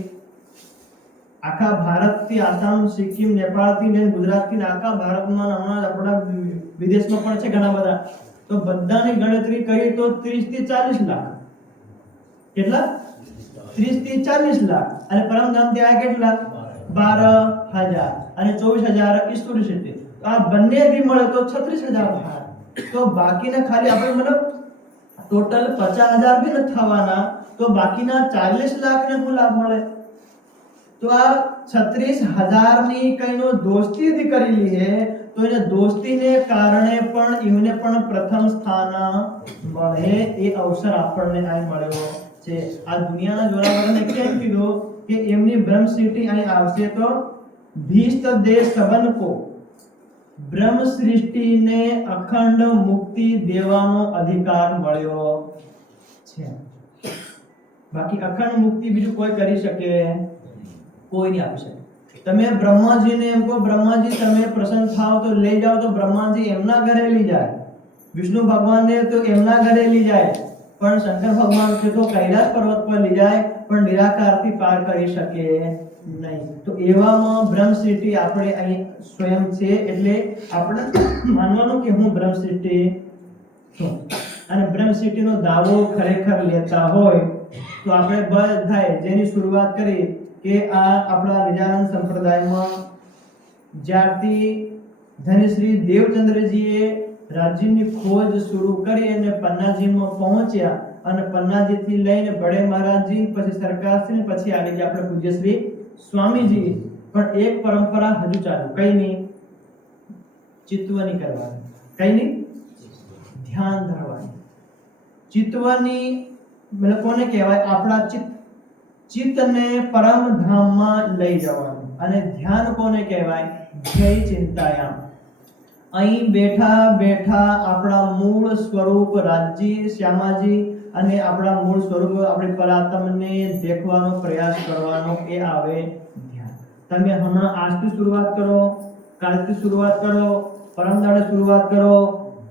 આખા ભારતથી આસામ સિક્કિમ નેપાળથી ને ગુજરાતથી આખા ભારતમાં હમણાં આપણા વિદેશમાં પણ છે ઘણા બધા તો બધાની ગણતરી કરી તો 30 થી 40 લાખ કેટલા 30 થી 40 લાખ અને પરમધામથી આ કેટલા 12,000 અને 24,000 ઈશ્વરી સિદ્ધિ તો આ બંને થી મળે તો 36,000 થાય. તો બાકીના ખાલી આપણે મતલબ ટોટલ 50,000 બી ન થવાના તો બાકીના 40 લાખને શું લાભ મળે? તો આ 36,000 ની કઈનો દોસ્તી કરેલી છે તો એને દોસ્તીને કારણે પણ એમને પણ પ્રથમ સ્થાન મળે એ અવસર આપણને અહીં મળ્યો છે. આ દુનિયાના જોરાવરને કેમ કીધું કે એમની બ્રહ્મ સૃષ્ટિ અહીં આવશે તો ભીષ્ટ દેશ સબન કો બ્રહ્મ સૃષ્ટિને અખંડ મુક્તિ દેવાનો અધિકાર મળ્યો છે. બાકી અખંડ મુક્તિ બીજું કોઈ કરી શકે કોઈ નહીં આપી શકે. તમે બ્રહ્માજીને એમ કહો બ્રહ્માજી તમે પ્રસન્ન થાઓ તો લઈ જાઓ તો બ્રહ્માજી એમના ઘરે લઈ જાય. વિષ્ણુ ભગવાનને તો એમના ઘરે લઈ જાય પણ શંકર ભગવાન છે તો કૈલાસ પર્વત પર લઈ જાય પણ નિરાકારથી પાર કરી શકે નહીં. તો એવામાં બ્રહ્મસૃષ્ટિ આપણે અહીં સ્વયં છે એટલે આપણે માનવાનું કે હું બ્રહ્મસૃષ્ટિ છું. અને બ્રહ્મસૃષ્ટિનો દાવો ખરેખર લેતા હોય તો આપણે બધાએ જેની શરૂઆત કરી કે આ આપણા નિજાનંદ સંપ્રદાયમાં જ્યારથી ધનશ્રી દેવચંદ્રજીએ રાજ્યની ખોજ શરૂ કરી અને પન્નાજીમાં પહોંચ્યા અને પન્નાજીથી લઈને બડે મહારાજજી પછી સરકારશ્રી પછી આવી ગયા આપણે પૂજ્ય શ્રી સ્વામીજી. પણ એક પરંપરા હજુ ચાલુ કઈ નહીં ચિત્તવની કરવાની. કઈ નહીં ધ્યાન ધરવાની. ચિત્તવની એટલે કોને કહેવાય આપણા ચિત્તને પરમ ધામમાં લઈ જવાનું. અને ધ્યાન કોને કહેવાય ધ્યેય ચિંતાયામ. અહીં બેઠા બેઠા આપણા મૂળ સ્વરૂપ રાજજી શ્યામાજી અને આપણા મૂળ સ્વરૂપ આપણી પરાત્મને દેખવાનો પ્રયાસ કરવાનો એ આવે ધ્યાન. તમે હમણાં આજથી શરૂઆત કરો, કાલથી શરૂઆત કરો, પરમ દાડે શરૂઆત કરો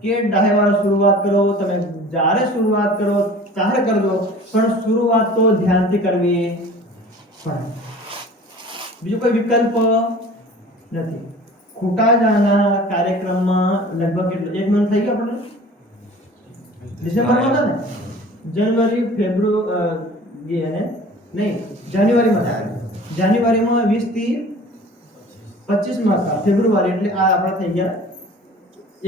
કે ડાહેવાળા શરૂઆત કરો, તમે જ્યારે શરૂઆત કરો ત્યારે કરજો પણ શરૂઆત તો ધ્યાનથી કરવી પડે. બીજો કોઈ વિકલ્પ નથી. ખોટાજાના કાર્યક્રમમાં લગભગ એક મહિનો થઈ ગયો આપણે ડિસેમ્બરમાં હતા ને જાન્યુઆરી ફેબ્રુઆરી નહીં જાન્યુઆરીમાં જાન્યુઆરીમાં 20 થી 25 માં હતા ફેબ્રુઆરી એટલે આ આપણા થઈ ગયા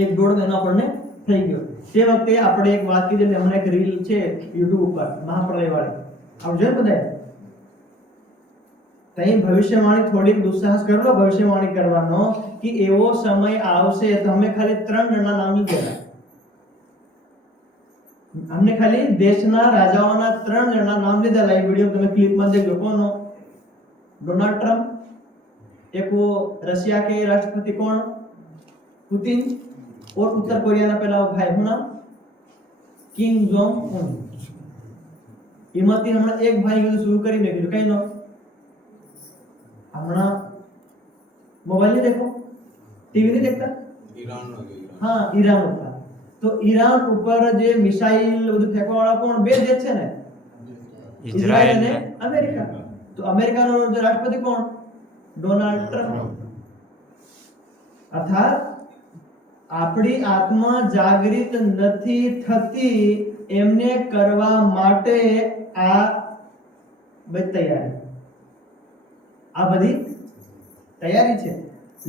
1.5 મહિનો આપણને થઈ ગયો. તે વખતે આપણે એક વાત કીધી હમણાં એક રીલ છે YouTube ઉપર મહાપ્રલય વાળી આપ જોઈ બધાએ તઈ ભવિષ્યવાણી થોડીક દુસ્સાહસ કરો ભવિષ્યવાણી કરવાનો કે એવો સમય આવશે તો અમે ખાલી 3 જણના નામ લીધેલા. हमने खाली देशना राजाओना 3 જણના નામ લીધેલા. એ વિડિયો તમે ક્લિપમાં દેખજો. કોનો? डोनाल्ड ट्रम्प, एक वो रशिया के राष्ट्रपति कौन पुतिन और उत्तर कोरिया ना पहला भाई होना किम जोंग उन. એમાંથી હમણાં એક ભાઈ શરૂ કરી મેં કઈ નો હમણાં મોબાઈલ नहीं देखो टीवी नहीं देखता ईरान हाँ ईरान होता तो ईरान ऊपर जे मिसाइल બધું ફેંકવા વાળા કોણ બે દેશ છે ને ઇઝરાયલ અને અમેરિકા. तो अमेरिका નો राष्ट्रपति कौन? Donald Trump. अर्थात આપણી આત્મા જાગૃત નથી થતી એમને કરવા માટે આ બધી તૈયારી આ બધી તૈયારી છે.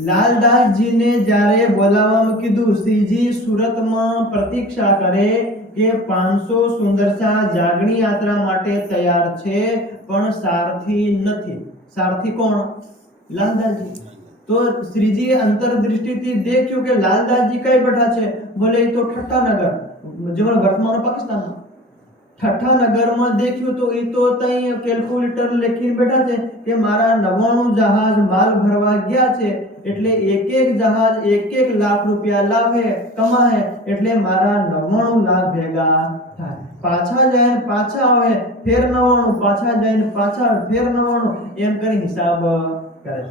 લાલદાસજીને જ્યારે બોલાવવામાં કીધું શ્રીજી સુરતમાં પ્રતીક્ષા કરે કે 500 સુંદરસા જાગણી યાત્રા માટે તૈયાર છે પણ સારથી નથી. સારથી કોણ? લાલદાસજી. तो श्रीजी अंतर्दृष्टि देखियो के लालदासजी कई बैठा छे बोले तो ठट्ठा नगर जो वर्तमान पाकिस्तान में ठट्ठा नगर में देखियो तो ई तो तई कैलकुलेटर लेखी बैठा छे के मारा 99 जहाज माल भरवा गया छे એટલે એક એક જહાજ 1-1 લાખ રૂપિયા લાવે કમાય એટલે મારા 99 લાખ ભેગા થાય. પાછા જાય પાછા આવે ફેર 99 પાછા જાય પાછા ફેર 99 એમ કરી હિસાબ કરે.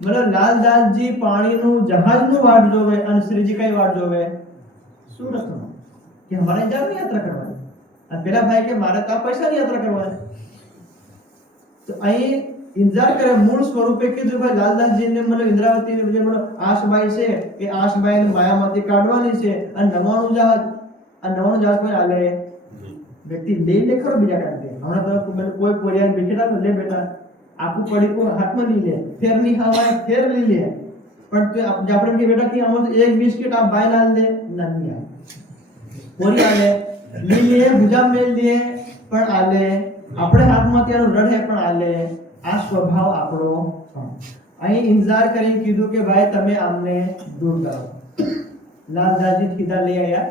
मतलब लालदासजी पाणीनु जहाजनु वाट जोवे અને શ્રીજી કઈ વાટ જોવે? સુરતનો કે અમારે જાગની યાત્રા કરવાની. અને પેલા ભાઈ કે મારે તો પૈસાની યાત્રા કરવાની. તો અહીં इंतजार करे मूल स्वरूपे કીધું ભાઈ લાલદાસજીને મને ઇન્દ્રાવતીને જે મને આશબાઈ છે એ આશબાઈને માયામાંથી કાઢવાની છે અને 99 જહાજ આ 99 જહાજ કોઈ આલે વ્યક્તિ લે ખરો બીજા કાઢે. હમણાં તો કોઈ કોરિયન વિકેટા લે બેટા आपको पड़ी को हाथ में ली ले फिर नहीं हवा फिर ली ले पर तो આપણે કે બેટા કે આમાં એક બિસ્કિટ आप बाय डाल दे नहीं है कोरी आले ली ले भुजा मेल दिए पण आले આપણે હાથમાં ત્યાંનો રડે પણ આલે. આ સ્વભાવ આપણો અહીં ઇંતજાર કરી કીધું કે ભાઈ તમે આમને દૂર કરો. લાલદાસજી સીધા લઈ આવ્યા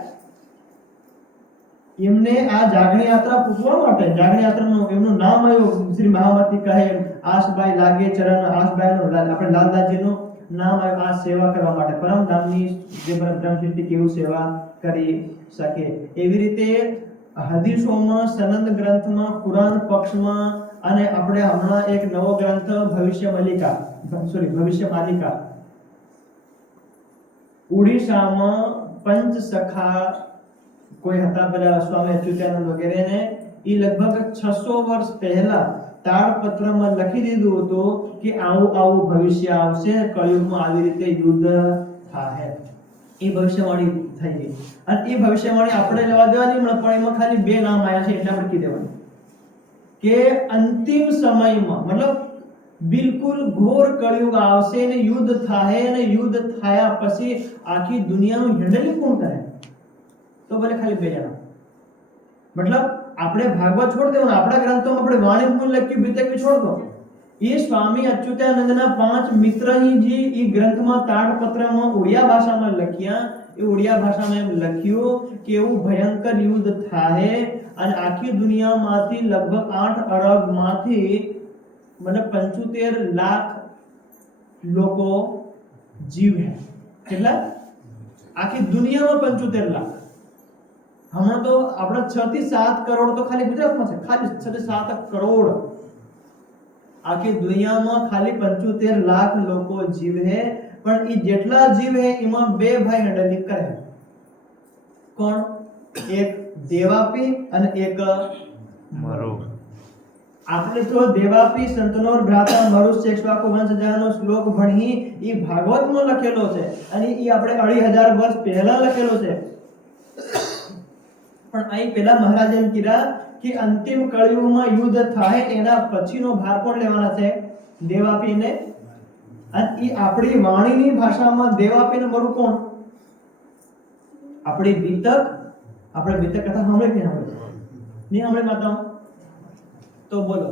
એમને આ જાગણી યાત્રા પૂછવા માટે. જાગણી યાત્રાનું એમનું નામ આવ્યું શ્રી મહામતી કહે આશબાઈ લાગે ચરણ આશબાઈનો આપણે લાલદાસજીનું નામ આવ્યું આ સેવા કરવા માટે. પરમ ધામની જે બ્રહ્મસૃષ્ટિ કેવું સેવા કરી શકે એવી રીતે હદીસોમાં સનંદ ગ્રંથમાં કુરાન પક્ષમાં અને આપણે હમણાં એક નવો ગ્રંથ ભવિષ્ય માલિકા ઉડીસામાં પંચ સખા કોઈ હતા પેલા સ્વામી અચ્યુતાનંદ વગેરેને એ લગભગ 600 વર્ષ પહેલા તાડપત્રમાં લખી દીધું હતું કે આવું ભવિષ્ય આવશે, કળિયુગમાં આવી રીતે યુદ્ધ થાય. એ ભવિષ્યવાણી થઈ ગઈ અને એ ભવિષ્યવાણી આપણે લેવા દેવાની પણ એમાં ખાલી બે નામ આવ્યા છે એટલે આપણે કહી દેવાનું કે અંતિમ સમયમાં મતલબ બિલકુલ ઘોર કળિયુગ આવશે ને યુદ્ધ થાય અને યુદ્ધ થયા પછી આખી દુનિયાનું હેન્ડલિંગ કોણ કરે? તો ભલે ખાલી બે જણા. મતલબ આપણે ભાગવત છોડ દેવાનું, આપણા ગ્રંથોમાં આપણે વાણી મૂળ લખ્યું બીતક છોડ દો. એ સ્વામી અચ્યુતાનંદના 5 મિત્રજી એ ગ્રંથમાં તાડપત્રમાં ઓડિયા ભાષામાં લખ્યા. એ ઓડિયા ભાષામાં એમ લખ્યું કે એવું ભયંકર યુદ્ધ થાય અને આખી દુનિયામાંથી લગભગ 8 અરબમાંથી મને 75 લાખ લોકો જીવે. કેટલા? આખી દુનિયામાં 75 લાખ. હમણાં તો આપણા 6 થી 7 કરોડ તો ખાલી ગુજરાતમાં છે, ખાલી 6 થી 7 કરોડ. આખી દુનિયામાં ખાલી 75 લાખ લોકો જીવે, પણ એ જેટલા જીવે એમાં બે ભાઈ હેન્ડલિંગ કરે. કોણ? એક દેવાપી અને એક મરુ. આપણે તો દેવાપી સંતનોર ભ્રાતા મરુશ્ચ ઇક્ષ્વાકુ વંશજાનો શ્લોક ભણી એ ભાગવતમાં લખેલો છે અને એ આપણે 2500 વર્ષ પહેલા લખેલો છે. પણ અહીં પેલા મહારાજે એમ કીધા કે અંતિમ કળિયુગમાં યુદ્ધ થાય એના પછીનો ભાર કોણ લેવાના છે? દેવાપીને. અને એ આપણી વાણીની ભાષામાં દેવાપીને મરુ કોણ? આપણી બીતક. આપણે બીતક કથા સાંભળી કે નહીં સાંભળી માતા? તો બોલો,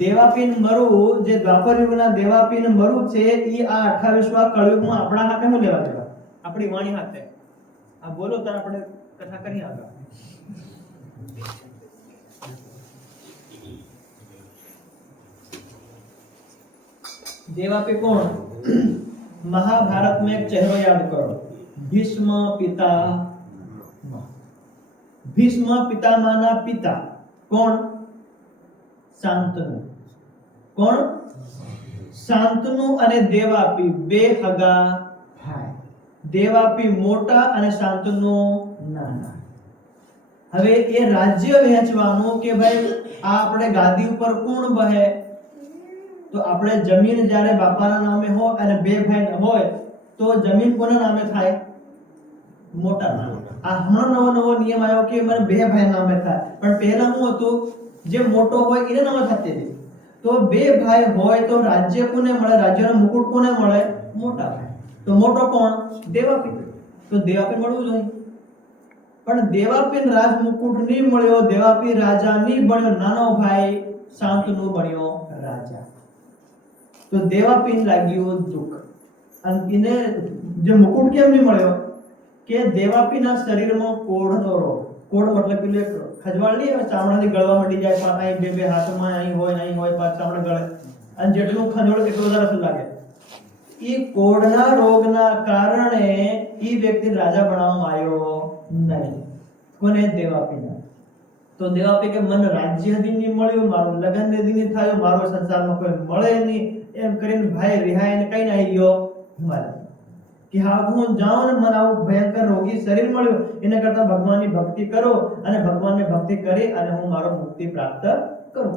દેવાપીન મરુ જે દ્વાપર યુગના દેવાપીન મરુ છે એ આ 28મા કળિયુગમાં આપણા હાથે શું લેવા દેવા? આપણી વાણી હાથે. આ બોલો ત્યારે આપણે કથા કરી આગળ. देवापी कौन? महाभारत में एक चेहरा याद करो, भीष्म पितामह. भीष्म पितामहના પિતા કોણ? શાંતનુ. કોણ? શાંતનુ અને દેવાપી બે હગા ભાઈ. દેવાપી મોટા અને શાંતનુ નાના. હવે એ રાજ્ય વહેંચવાનું કે ભાઈ આ આપણે ગાદી ઉપર કોણ બહે? તો આપણે જમીન જ્યારે બાપાના નામે હોય અને બે ભાઈ હોય તો જમીન કોના નામે થાય? મોટા નામે. આ હમણાં નવો નિયમ આવ્યો કે મને બે ભાઈ નામે થાય, પણ પહેલા શું હતું? જે મોટો હોય એને નામે થતી હતી. તો બે ભાઈ હોય તો રાજ્ય કોને મળે? રાજ્યનો મુકુટ કોને મળે? મોટા ભાઈ. તો મોટો કોણ? દેવાપી. તો દેવાપી મળવું જોઈએ. પણ દેવાપી રાજ મુકુટ નહીં મળ્યો, દેવાપી રાજા નહીં બન્યો, નાનો ભાઈ શાંતનુ બન્યો રાજા. તો દેવાપીને લાગ્યું દુઃખ. અને એને જે મુકુટ કેમ નહીં મળ્યો? કે દેવાપીના શરીરમાં કોઢનો રોગ. કોઢ મતલબ પેલું એક ખજવાળ નહીં આવે, ચામડાથી ગળવા માંડી જાય, અહીં બે હાથમાં અહીં હોય પાછ ચામડા ગળે, અને જેટલું ખજવાળ એટલું વધારે લાગે. એ કોઢના રોગના કારણે એ વ્યક્તિ રાજા બનાવવામાં આવ્યો નહીં. કોને? દેવાપીના. તો દેવાપી કે મને રાજ્ય નહીં મળ્યું, મારું લગ્ન નહીં થયું, મારો સંસારમાં કોઈ મળે નહીં, એમ કરીને ભાઈ રિહાઈને કઈ આવી ગયો હિમાલય. કે હા હું જાઉં ને મને આવું ભયંકર રોગી શરીર મળ્યું, એના કરતા ભગવાનની ભક્તિ કરો અને ભગવાનની ભક્તિ કરી અને હું મારો મુક્તિ પ્રાપ્ત કરું.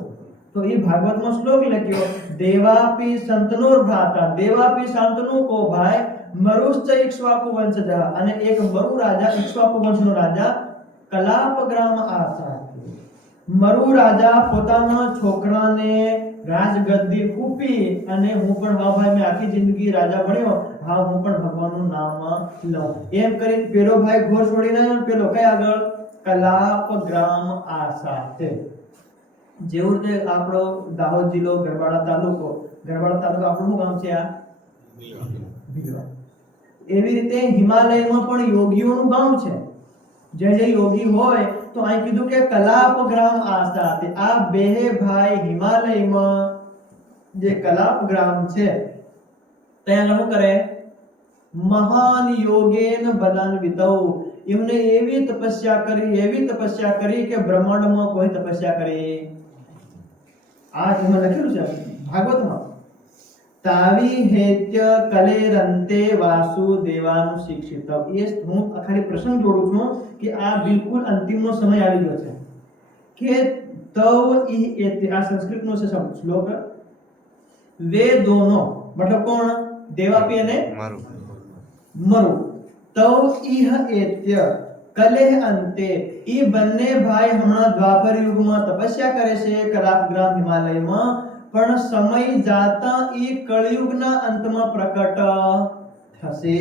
તો એ ભાગવતમાં શ્લોક લખ્યો, દેવાપી સંતનોર ભ્રાતા. દેવાપી શાંતનુ કો ભાઈ, મરુશ્ચ ઇક્ષ્વાકુ વંશજા. અને એક મરુ રાજા, ઇક્ષ્વાકુ વંશનો રાજા કલાપ ગ્રામ આશા. મરુ રાજા પોતાના છોકરાને રાજગદ્દી ફૂપી અને હું પણ હા ભાઈ મેં આખી જિંદગી રાજા બન્યો, હા હું પણ ભગવાનનું નામ લઉં એમ કરીને પેલો ભાઈ ઘોર છોડીને આવ્યો, પેલો કઈ આગળ? કલાપ ગ્રામ આશા. જેવું રીતે આપણો દાહોદ જિલ્લો, ગરબાડા તાલુકો આપણું ગામ છે આ ભીલવા. એવી રીતે હિમાલયમાં પણ યોગીઓનું ગામ છે. જે યોગી હોય તો અહીં કીધું કે કલાપ ગ્રામ આશા. આ બે ભાઈ હિમાલયમાં જે કલાપ ગ્રામ છે ત્યાં શું કરે? મહાન યોગેન બલાન્વિતૌ. એમને એવી તપસ્યા કરી કે બ્રહ્માંડમાં કોઈ તપસ્યા કરી. આ એમાં લખેલું છે ભાગવતમાં. તાવી હેત્ય કલેરંતે વાસુદેવાનું શિક્ષિતમ. એ હું ખાલી પ્રસંગ જોડું છું કે આ બિલકુલ અંતિમનો સમય આવી ગયો છે કે તવ ઈ આ સંસ્કૃતનો છે શ્લોક. વે દોનો મતલબ કોણ? દેવાપી અને મરુ. તવ ઈહ એત્ય કલેહ અંતે, ઈ બંને ભાઈ હમણાં દ્વાપર યુગમાં તપસ્યા કરે છે કલાપગ્રામ હિમાલયમાં, પણ સમય જાતા ઈ કળયુગના અંતમાં પ્રકટ થશે.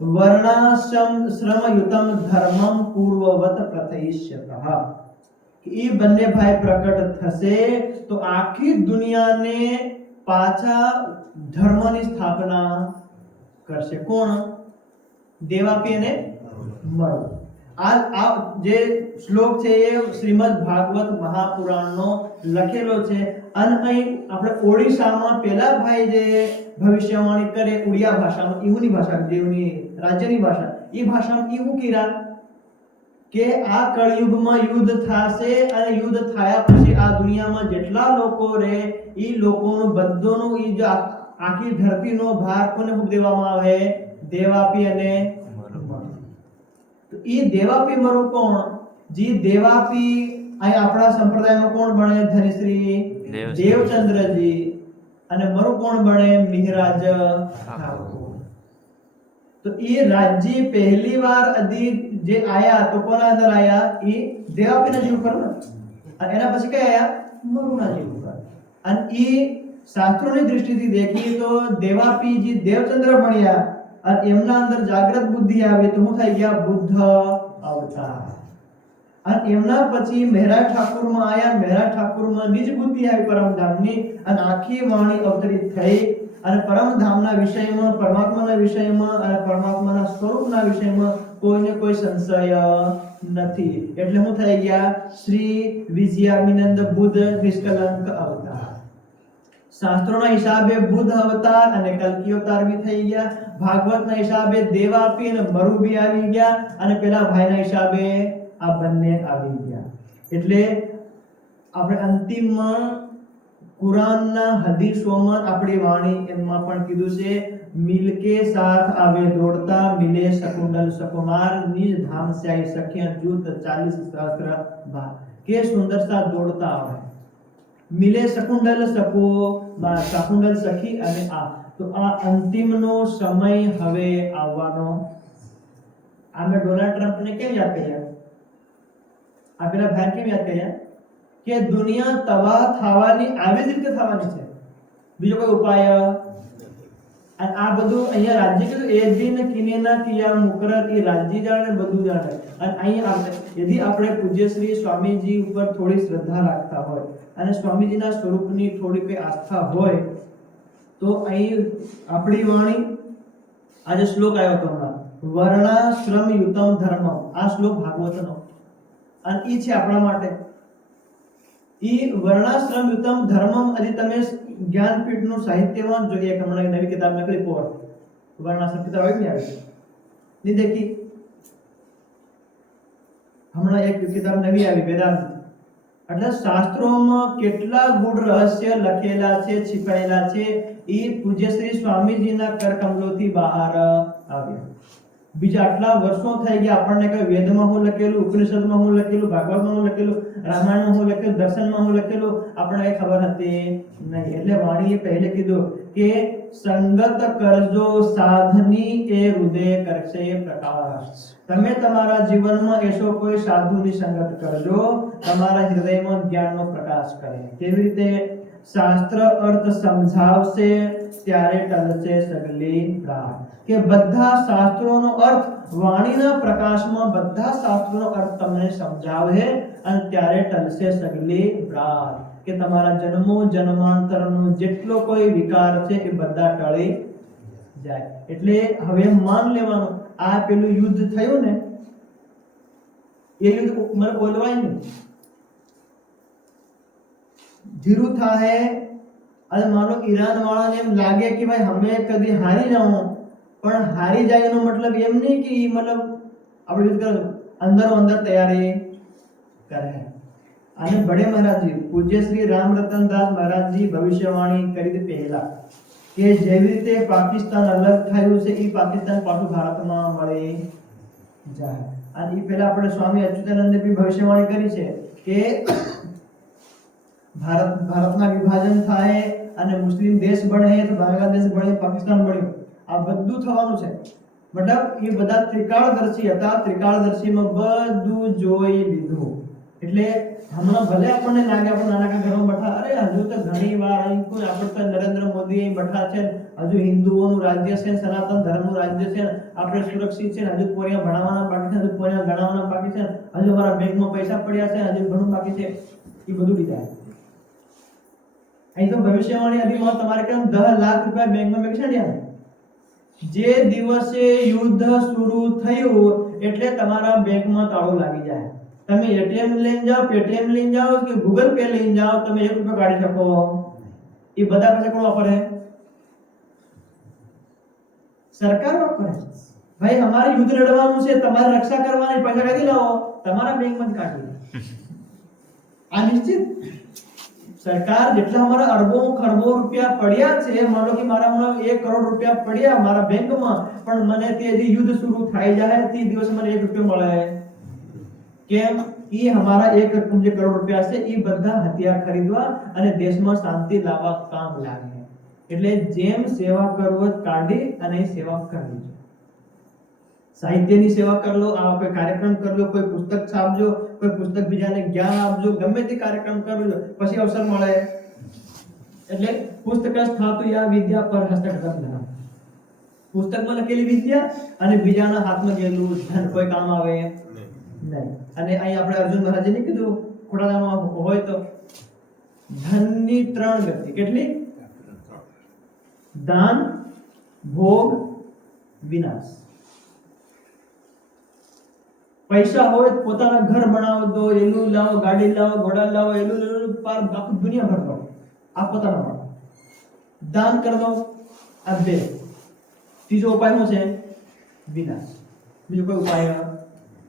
વર્ણાશ્રમ શ્રમયુતમ ધર્મમ પૂર્વવત પ્રથયિષ્યતઃ. ઈ બંને ભાઈ પ્રકટ થશે તો આખી દુનિયાને પાછા ધર્મની સ્થાપના કરશે. કોણ? દેવાપી અને મરુ. આ જે શ્લોક છે એ શ્રીમદ ભાગવત મહાપુરાણનો લખેલો છે. અને અહીં આપણે ઓડિશામાં પેલા ભાઈ જે ભવિષ્યવાણી કરે ઉડિયા ભાષામાં, ઈહુની ભાષા, જેવની રાજ્યની ભાષા, એ ભાષામાં ઈહુ કીરા કે આ કળયુગમાં યુદ્ધ થશે અને યુદ્ધ થયા પછી આ દુનિયામાં જેટલા લોકો રહે એ લોકોનું બધોનું ઈ જે આખી ધરતીનો ભાર કોને દેવામાં આવે? દેવાપી અને મરુ. તો ઈ દેવાપી મરુ કોણ? જી દેવાપી અહીં આપણા સંપ્રદાયમાં કોણ બને? ધનિશ્રી દેવચંદ્રજી. અને મરુ કોણ બને? મિહિરાજ ઠાકોર. તો એ રાજ્ય પહેલી વાર અધી જે આયા તો કોના અંદર આયા? એ દેવાપીના જીવ પર ને. અને એના પછી કઈ આયા? મરુના જીવ પર. અને એ શાસ્ત્રોની દૃષ્ટિથી દેખીએ તો દેવાપીજી દેવચંદ્ર ભણ્યા અને એમના અંદર જાગૃત બુદ્ધિ આવી તો શું થઈ ગયા? બુદ્ધ અવતાર. અને એમના પછી મહેરાજ ઠાકુરમાં આયા. મહેરાજ ઠાકુરમાં નિજ બુદ્ધિ આવી પરમધામની અને આખી વાણી અવતરિત થઈ અને પરમધામના વિષયમાં, પરમાત્માના વિષયમાં અને પરમાત્માના સ્વરૂપના વિષયમાં કોઈને કોઈ સંશય નથી. એટલે શું થઈ ગયા? શ્રી વિજયામિનંદ બુદ્ધ નિષ્કલંક અવતાર. શાસ્ત્રોના હિસાબે બુદ્ધ અવતાર અને કલ્કી અવતાર બી થઈ ગયા. ભાગવતના હિસાબે દેવાપી અને મરુ બી આવી ગયા અને પેલા ભાઈના હિસાબે આ બંને આવી ગયા. એટલે આપણે અંતિમમાં કુરાનના હદીસોમાં આપણી વાણી એમાં પણ કીધું છે, મિલકે સાથ આવે દોડતા મિલે શકુંડલ સકુમાર નિજ ધામ સે આઈ સખ્ય જૂત 40 સહસ્ત્ર ભાર. કે સુંદર સા દોડતા આવે મિલે શકુંડલ સકો બા શકુંડલ સખી અને આ. તો આ અંતિમનો સમય હવે આવવાનો. આમે ડોનાલ્ડ ટ્રમ્પને કેમ યાદ કર્યા? આ પેલા ભાઈ કેમ યાદ કર્યા? કે દુનિયા તબાહ થવાની આવી જ રીતે થવાની છે, બીજો કોઈ ઉપાય. અને આ બધું અહીંયા રાજ્ય કીધું એ દિન કિનેના કિયા મુકરત, એ રાજ્ય જાણે બધું જાણે. અને અહીં આપણે પૂજ્ય શ્રી સ્વામીજી ઉપર થોડી શ્રદ્ધા રાખતા હોય અને સ્વામીજીના સ્વરૂપની થોડી કોઈ આસ્થા હોય તો અહીં આપણી વાણી આ જે શ્લોક આવ્યો હતો હમણાં, વર્ણાશ્રમ યુતમ ધર્મ, આ શ્લોક ભાગવતનો અને ઈ છે આપણા માટે. ઈ વર્ણાશ્રમ યુતમ ધર્મમ. આજે તમે જ્ઞાનપીઠનું સાહિત્યમાં જોઈએ કે હમણાં નવી કિતાબ નીકળી પોર વર્ણાશ્રમ કિતાબ આવી આવી ની દેખી. હમણાં એક કિતાબ નવી આવી વેદાંત. એટલે શાસ્ત્રોમાં કેટલા ગુઢ રહસ્ય લખેલા છે, છીપાયેલા છે, ઈ પૂજ્ય શ્રી સ્વામીજીના કરકમલોથી બહાર આવ્યા. બીજા આટલા વર્ષો થઈ ગયા આપણને કઈ વેદમાં હું લખેલું, ઉપનિષદમાં હું લખેલું, ભાગવતમાં હું લખેલું, રામાયણમાં હું લખેલું, દર્શનમાં હું લખેલું, આપણને કઈ ખબર હતી નહીં. એટલે વાણીએ પહેલે કીધું કે સંગત કરજો સાધની એ હૃદય કરશે પ્રકાશ. તમે તમારા જીવનમાં એસો કોઈ સાધુની સંગત કરજો, તમારા હૃદયમાં જ્ઞાનનો પ્રકાશ કરે. કેવી રીતે? શાસ્ત્ર અર્થ સમજાવશે ત્યારે ટળશે સગલી પ્રાણ. કે બધા શાસ્ત્રોનો અર્થ વાણીના પ્રકાશમાં બધા શાસ્ત્રોનો અર્થ તમને સમજાવે અને ત્યારે ટળશે સગલી પ્રાણ. કે તમારા જન્મો જન્માંતરનો જેટલો કોઈ વિકાર છે એ બધા ટળી જાય. એટલે હવે માન લેવાનું આ પેલું યુદ્ધ થયું ને એ યુદ્ધ મને બોલવાય નહીં, ધીરું થાય. અને માનો ઈરાન વાળાને એમ લાગે કે ભાઈ અમે કદી હારી જાઉં, પણ હારી જાય એનો મતલબ એમ નહીં કે મતલબ આપણે યુદ્ધ અંદર તૈયારી કરે. અને બડે મહારાજજી પૂજ્ય શ્રી રામરતનદાસ મહારાજજી ભવિષ્યવાણી કરી હતી પહેલા કે જેવી રીતે પાકિસ્તાન અલગ થયું છે એ પાકિસ્તાન પાછું ભારતમાં મળી જાય. અને એ પહેલા આપણે સ્વામી અચ્યુતાનંદે બી ભવિષ્યવાણી કરી છે કે ભારતના વિભાજન થાય અને મુસ્લિમ દેશ બને તો બાંગ્લાદેશ બને, પાકિસ્તાન બન્યું, આ બધું થવાનું છે. મતલબ એ બધા ત્રિકાળદર્શી હતા, ત્રિકાળદર્શીમાં બધું જોઈ લીધું. એટલે હમણાં ભલે આપણને લાગે આપણે નાના ઘરમાં બેઠા, અરે હજુ તો ઘણી વાર કોઈ આપણે તો નરેન્દ્ર મોદી અહીં બેઠા છે, હજુ હિન્દુઓનું રાજ્ય છે, સનાતન ધર્મનું રાજ્ય છે, આપણે સુરક્ષિત છે, હજુ પોરિયા ભણાવવાના બાકી છે, હજુ પોરિયા ગણાવવાના બાકી છે, હજુ અમારા બેંકમાં પૈસા પડ્યા છે, હજુ ઘણું બાકી છે, એ બધું લીધા. અહીં તો ભવિષ્યવાણી હતી તમારે કેમ 10 લાખ રૂપિયા બેંકમાં મેકશે ને, જે દિવસે યુદ્ધ શરૂ થયું એટલે તમારા બેંકમાં તાળું લાગી જાય. તમે એટીએમ લઈને જાઓ, પેટીએમ લઈને જાઓ કે ગૂગલ પે લઈને જાઓ, તમે 1 રૂપિયો કાઢી શકો. એ બધા પૈસા કોણ વાપરે? સરકાર વાપરે. ભાઈ અમારે યુદ્ધ લડવાનું છે, તમારે રક્ષા કરવાની, પૈસા ક્યાંથી લાવો? તમારા બેંકમાં કાઢી. આ નિશ્ચિત. સરકાર જેટલા અમારા અરબો ખરબો રૂપિયા પડ્યા છે, માનો કે મારા હમણાં 1 કરોડ રૂપિયા પડ્યા મારા બેંકમાં, પણ મને તે યુદ્ધ શરૂ થઈ જાય તે દિવસે મને 1 રૂપિયો મળે. કેમ? એ અમારા 1 કરોડ રૂપિયા છે એ બધા હથિયાર ખરીદવા અને દેશમાં શાંતિ લાવવા કામ લાગે. એટલે જેમ સેવા કરવો કાઢી અને સેવા કરવી. સાહિત્યની સેવા કરી લો, આવા કોઈ કાર્યક્રમ કરી લો, કોઈ પુસ્તક છાપજો, કોઈ પુસ્તક બીજાને જ્ઞાન આપજો, ગમે તે કાર્યક્રમ કરજો, પછી અવસર મળે. એટલે પુસ્તક સ્થાતુ યા વિદ્યા પર હસ્તગત ધન. પુસ્તકમાં લખેલી વિદ્યા અને બીજાના હાથમાં ગયેલું ધન કોઈ કામ આવે નહીં. અને અહીં આપણે અર્જુન મહારાજે કીધું ખોડામાં હોય તો ધનની 3 ગતિ. કેટલી? દાન, ભોગ, વિનાશ. પૈસા હોય પોતાના ઘર બનાવો દો, એલું લાવો, ગાડી લાવો, ઘોડા લાવો, એલું પાર આખી દુનિયા ભર દો, આ પોતાના માટે. દાન કરી દો, આ 2. ત્રીજો ઉપાય શું છે? વિનાશ. બીજો કોઈ ઉપાય?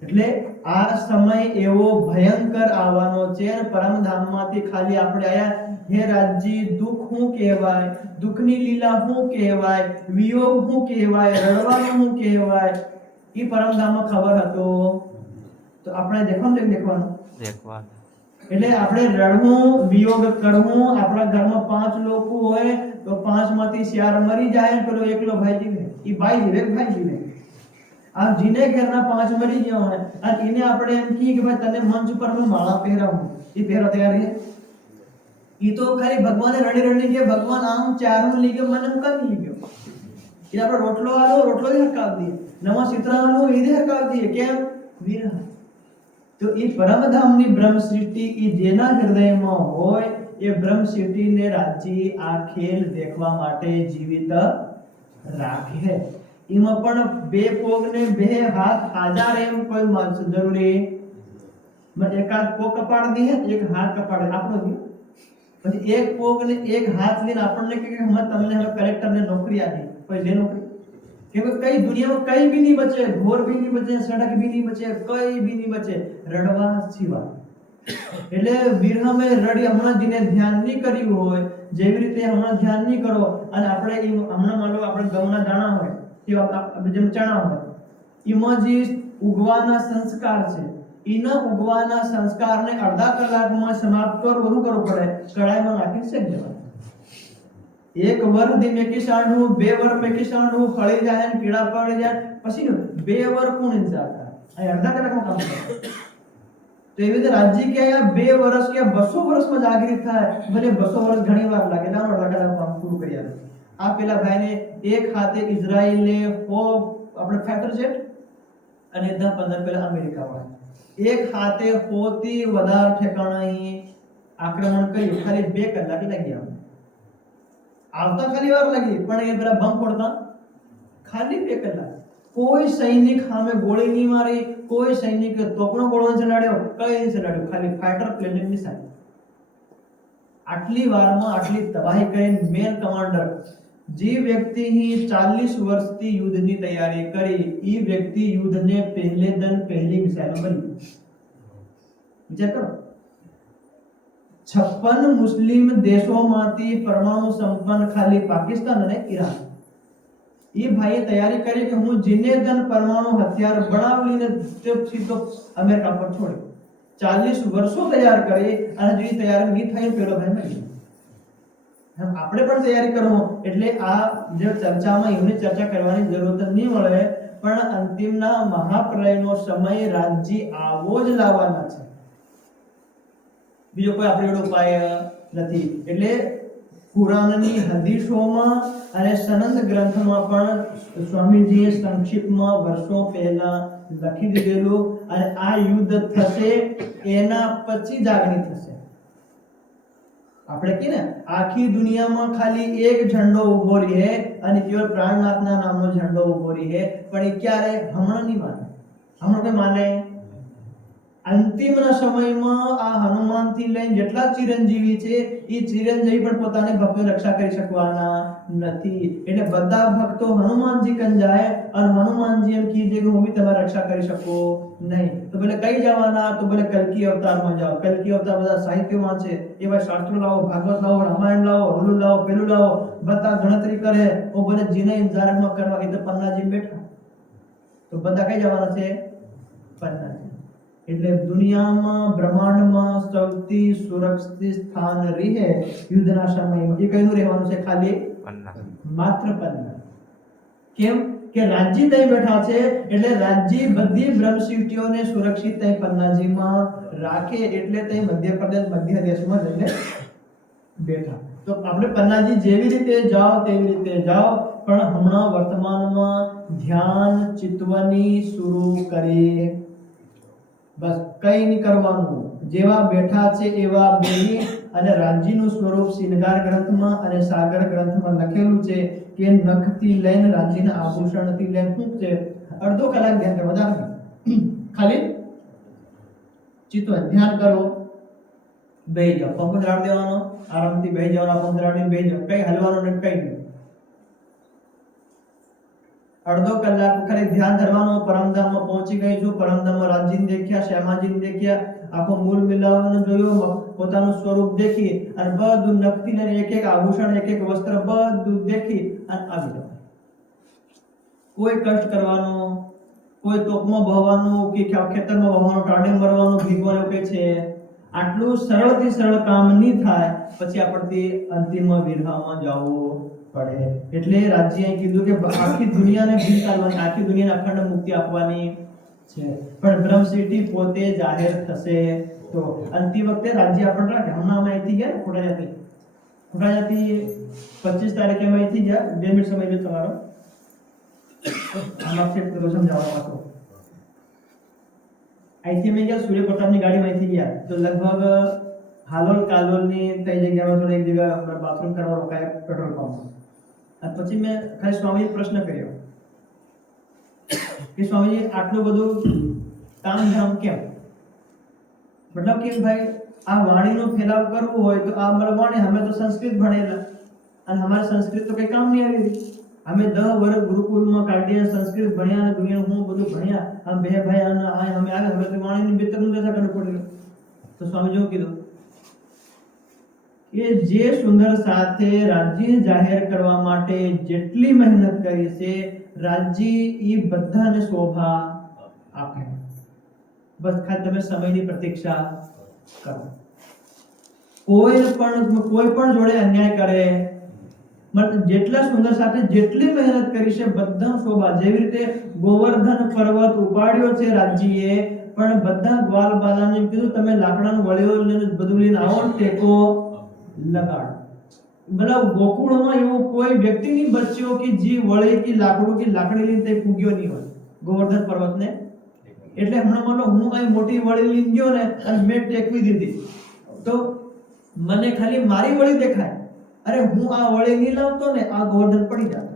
એટલે આ સમય એવો ભયંકર આવવાનો છે. પરમધામમાંથી ખાલી આપણે આયા, હે રાજજી દુઃખ શું કહેવાય, દુઃખની લીલા શું કહેવાય, વિયોગ શું કહેવાય, રડવાનું શું કહેવાય, એ પરમધામમાં ખબર હતો તો આપણે દેખવાનું. એટલે આપણે રડવું, વિયોગ કરવું. આપણા ઘરમાં 5 લોકો હોય તો 5 માંથી 4 મરી જાય, પેલો એકલો ભાઈ જીવે, એ ભાઈ જીવે, ભાઈ જીવે. આ જીને ઘરના 5 મરી ગયા હોય અને એને આપણે એમ કહીએ કે ભાઈ તને મંચ ઉપર હું માળા પહેરાવું, એ પહેરો તૈયાર છે? એ તો ખાલી ભગવાને રડી રડી કે ભગવાન આમ 4 લઈ ગયો, મને કામ લઈ ગયો. એ આપણે રોટલો આલો, રોટલો જ હકાવી દઈએ, નવા ચિત્ર આલો, એ જ હકાવી દઈએ. કેમ? વિરહ. તો એ પરમધામની બ્રહ્મ સૃષ્ટિ એ જેના હૃદયમાં હોય એ બ્રહ્મ સૃષ્ટિને રાજી આ ખેલ દેખવા માટે જીવિત રાખે. એમાં પણ 2 પગ ને 2 હાથ હાજર એમ કોઈ માણસ જરૂરી મને એકાદ પગ કપાડ દે, એક હાથ કપાડે આપણો દે, પછી 1 પગ ને 1 હાથ લઈને આપણને કે હમ તમને હવે કલેક્ટરને નોકરી આપી, કોઈ લે નોકરી? કે કઈ દુનિયામાં કઈ બી નહીં બચે, ઘોર બી નહીં બચે, સડક બી નહીં બચે, કઈ બી નહીં બચે, રડવા સિવાય. એટલે વિરહમે રડી હમણાં જેને ધ્યાન નહીં કર્યું હોય, જેવી રીતે હમણાં ધ્યાન નહીં કરો અને આપણે હમણાં માનો આપણે ઘઉંના દાણા હોય કે આપણે જેમ ચણા હોય, એમાં જે ઉગવાના સંસ્કાર છે, એના ઉગવાના સંસ્કારને અડધા કલાકમાં સમાપ્ત કરવું કરવું પડે, કડાઈમાં નાખી શેક દેવાનું. 1 વર દી મેકી સાંડવું, 2 વર મેકી સાંડવું, ફળી જાય ને પીળા પડી જાય, પછી 2 વર કોણ ઇંતજાર કરે? અહીં અડધા કલાકમાં કામ કરે. તો એવી રીતે રાજ્ય કે 2 વર્ષ કે 200 વર્ષમાં જાગૃત થાય, ભલે 200 વર્ષ ઘણી વાર લાગે, ના અડધા કલાકમાં કામ પૂરું કરી આવે. આ પેલા ભાઈને 1 હાથે ઇઝરાયલે આપણે ફાઇટર જેટ અને 10-15 પેલા અમેરિકા વાળા 1 હાથે 100 થી વધારે ઠેકાણે આક્રમણ કર્યું. ખાલી 2 કલાક લાગ્યા. આવતા ખાલી વાર લાગી, પણ એ પેલા બમ ફોડતા ખાલી 2 કલાક. કોઈ સૈનિક સામે ગોળી નહીં મારી, કોઈ સૈનિક તોપનો ગોળો ચલાડ્યો, કઈ નહીં ચલાડ્યો, ખાલી ફાઇટર પ્લેન નિશાન. આટલી વારમાં આટલી તબાહી કરીને મેન કમાન્ડર જે વ્યક્તિની 40 વર્ષથી યુદ્ધની તૈયારી કરી, એ વ્યક્તિ યુદ્ધને પહેલે દિન પહેલી મિસાઇલ બની. વિચાર કરો, 56 મુસ્લિમ દેશોમાંથી પરમાણુ સંપન્ન ખાલી પાકિસ્તાન અને ઈરાન એ ભાઈએ તૈયારી કરી કે હું જીનેદન પરમાણુ હથિયાર બનાવીને સીધો અમેરિકા પર છોડ્યો 40 વર્ષો તૈયાર કરી અને જો તૈયાર નહીં થઈ પેલો ભાઈ મરી ગયો। આપણે પણ તૈયારી કરો એટલે આ જે ચર્ચામાં એની ચર્ચા કરવાની જરૂરત નહીં મળે, પણ અંતિમના મહાપ્રલયનો સમય રાજ્ય આવો જ લાવવાના છે, બીજો કોઈ આપણે ઉપાય નથી। એટલે કુરાનની હદીસોમાં અને સનદ ગ્રંથમાં પણ સ્વામીજીએ સંક્ષિપ્તમાં વર્ષો પહેલા લખી દીધેલું, અને આ યુદ્ધ થશે એના પછી જ આગળ થશે। આપણે કે ને આખી દુનિયામાં ખાલી એક ઝંડો ઉભો રહે અને કેવળ પ્રાણનાથના નામનો ઝંડો ઉભો રહે, પણ એ ક્યારે? હમણાં નહીં માને, હમણાં કોઈ માને? અંતિમના સમયમાં આ હનુમાનથી લઈને જેટલા ચિરંજીવી છે એ ચિરંજીવી પણ પોતાને ભક્તોની રક્ષા કરી શકવાના નથી। એટલે બધા ભક્તો હનુમાનજી કન જાય અને હનુમાનજી એમ કીધે કે હું બી તમારી રક્ષા કરી શકું નહીં, તો બોલે કઈ જવાના? તો બોલે કલ્કી અવતારમાં જાઓ। કલ્કી અવતાર બધા સાહિત્યમાં છે, એ ભાઈ શાસ્ત્રો લાવો, ભાગવત લાવો, રામાયણ લાવો, ઓલું લાવો, પેલું લાવો, બધા ગણતરી કરે, ઓ બોલે જીને ઇંતજારમાં કરવા કે તો પન્નાજી બેઠા, તો બધા કઈ જવાના છે? પન્નાજી। એટલે દુનિયામાં બ્રહ્માંડમાં સૌથી સુરક્ષિત સ્થાન રહે યુદ્ધના સમયમાં એ કઈનું રહેવાનું છે? ખાલી માત્ર પન્ના। કેમ કે રાજ્ય ત્યાં બેઠા છે, એટલે રાજ્ય બધી બ્રહ્મશિષ્ટીઓને સુરક્ષિત ત્યાં પન્નાજીમાં રાખે, એટલે ત્યાં મધ્યપ્રદેશ મધ્ય દેશમાં જઈને બેઠા। તો આપણે પન્નાજી જેવી રીતે જાઓ તેવી રીતે જાઓ, પણ હમણાં વર્તમાનમાં ધ્યાન ચિત્તવની શરૂ કરી, બસ કઈ નહીં કરવાનું, જેવા બેઠા છે એવા બેહી। અને રાજ્યનું સ્વરૂપ શિનગાર ગ્રંથમાં અને સાગર ગ્રંથમાં લખેલું છે કે નખથી લઈને રાજ્યના આભૂષણથી લઈને શું છે અડધો કલાક ધ્યાન કરવા વધારે ખાલી ચિત્ત ધ્યાન કરો, બેહી જાઓ, પંખ ધરાડ દેવાનો, આરામથી બેહી જવાનો, પંખ ધરાડીને બેહી જાઓ, કઈ હલવાનું ને કઈ નહીં, અડધો કલાક ખાલી ધ્યાન ધરવાનું। પરમધામમાં પહોંચી ગઈ છું, પરમધામમાં રાજજીને દેખ્યા, શ્યામાજીને દેખ્યા, આખો મૂળ મિલાવવાનું જોયું, પોતાનું સ્વરૂપ દેખી અને બધું નખથી લઈને એક એક આભૂષણ એક એક વસ્ત્ર બધું દેખી અને આવી જવાનું। કોઈ કષ્ટ કરવાનો, કોઈ તોપમાં બહવાનું કે ખેતરમાં બહવાનું, ટાડે મરવાનું, ભીગવાનું કે છે, આટલું સરળથી સરળ કામ નહીં થાય, પછી આપણથી અંતિમ વિરહામાં જવું પડે। એટલે રાજ્યએ કીધું કે આખી દુનિયાને ભીલ કરવાની, આખી દુનિયાને અખંડ મુક્તિ આપવાની છે, પણ બ્રહ્મસિદ્ધિ પોતે જાહેર થશે। તો અંતિમ વખતે રાજ્ય આપણને રાખે। હમણાં અમે અહીંથી ગયા ખોટાજાથી 25 તારીખે અમે અહીંથી ગયા, 2 મિનિટ સમય લે તમારો, આમ આપશે તો સમજાવવા પાછો। અહીંથી અમે ગયા સૂર્યપ્રતાપની ગાડીમાં અહીંથી ગયા, તો લગભગ હાલોલ કાલોલની તઈ જગ્યામાં થોડી એક જગ્યા બાથરૂમ કરવા રોકાયા પેટ્રોલ પંપમાં, અને પછી મેં ખાલી સ્વામીજી પ્રશ્ન કર્યો કે સ્વામીજી આટલું બધું તામઝામ કેમ? મતલબ કે ભાઈ આ વાણીનો ફેલાવ કરવો હોય તો આ મતલબ વાણી, અમે તો સંસ્કૃત ભણેલા અને અમારે સંસ્કૃત તો કઈ કામ નહીં આવી, અમે 10 વર્ષ ગુરુકુલમાં કાઢ્યા, સંસ્કૃત ભણ્યા અને દુનિયાનું હું બધું ભણ્યા, આમ બે ભાઈ અને અમે આવે, અમે તો વાણીની ભીતરનું જતા કરવું પડ્યું। તો સ્વામીજીએ કીધું કે જે સુંદર સાથે રાજ્ય જાહેર કરવા માટે જેટલી મહેનત કરી છે, રાજ્ય એ બધાને શોભા આપે, બસ ખાલી તમે સમયની પ્રતીક્ષા કરો। કોઈ પણ જોડે અન્યાય કરે, મતલબ જેટલા સુંદર સાથે જેટલી મહેનત કરી છે બધા શોભા। જેવી રીતે ગોવર્ધન પર્વત ઉપાડ્યો છે રાજ્યએ, પણ બધા ગ્વાલ બાલાને કીધું તમે લાકડાનું વળીઓ લઈને બધું લઈને આવો, ટેકો લગાડ। મતલબ ગોકુળમાં એવો કોઈ વ્યક્તિ નહીં બચ્યો કે જે વળે કે લાકડું કે લાકડી લઈને તે પૂગ્યો નહીં હોય ગોવર્ધન પર્વતને। એટલે હમણાં મતલબ હું કઈ મોટી વળી લઈને ગયો ને અને મેં ટેકવી દીધી, તો મને ખાલી મારી વળી દેખાય, અરે હું આ વળી નહીં લાવતો ને આ ગોવર્ધન પડી જાત।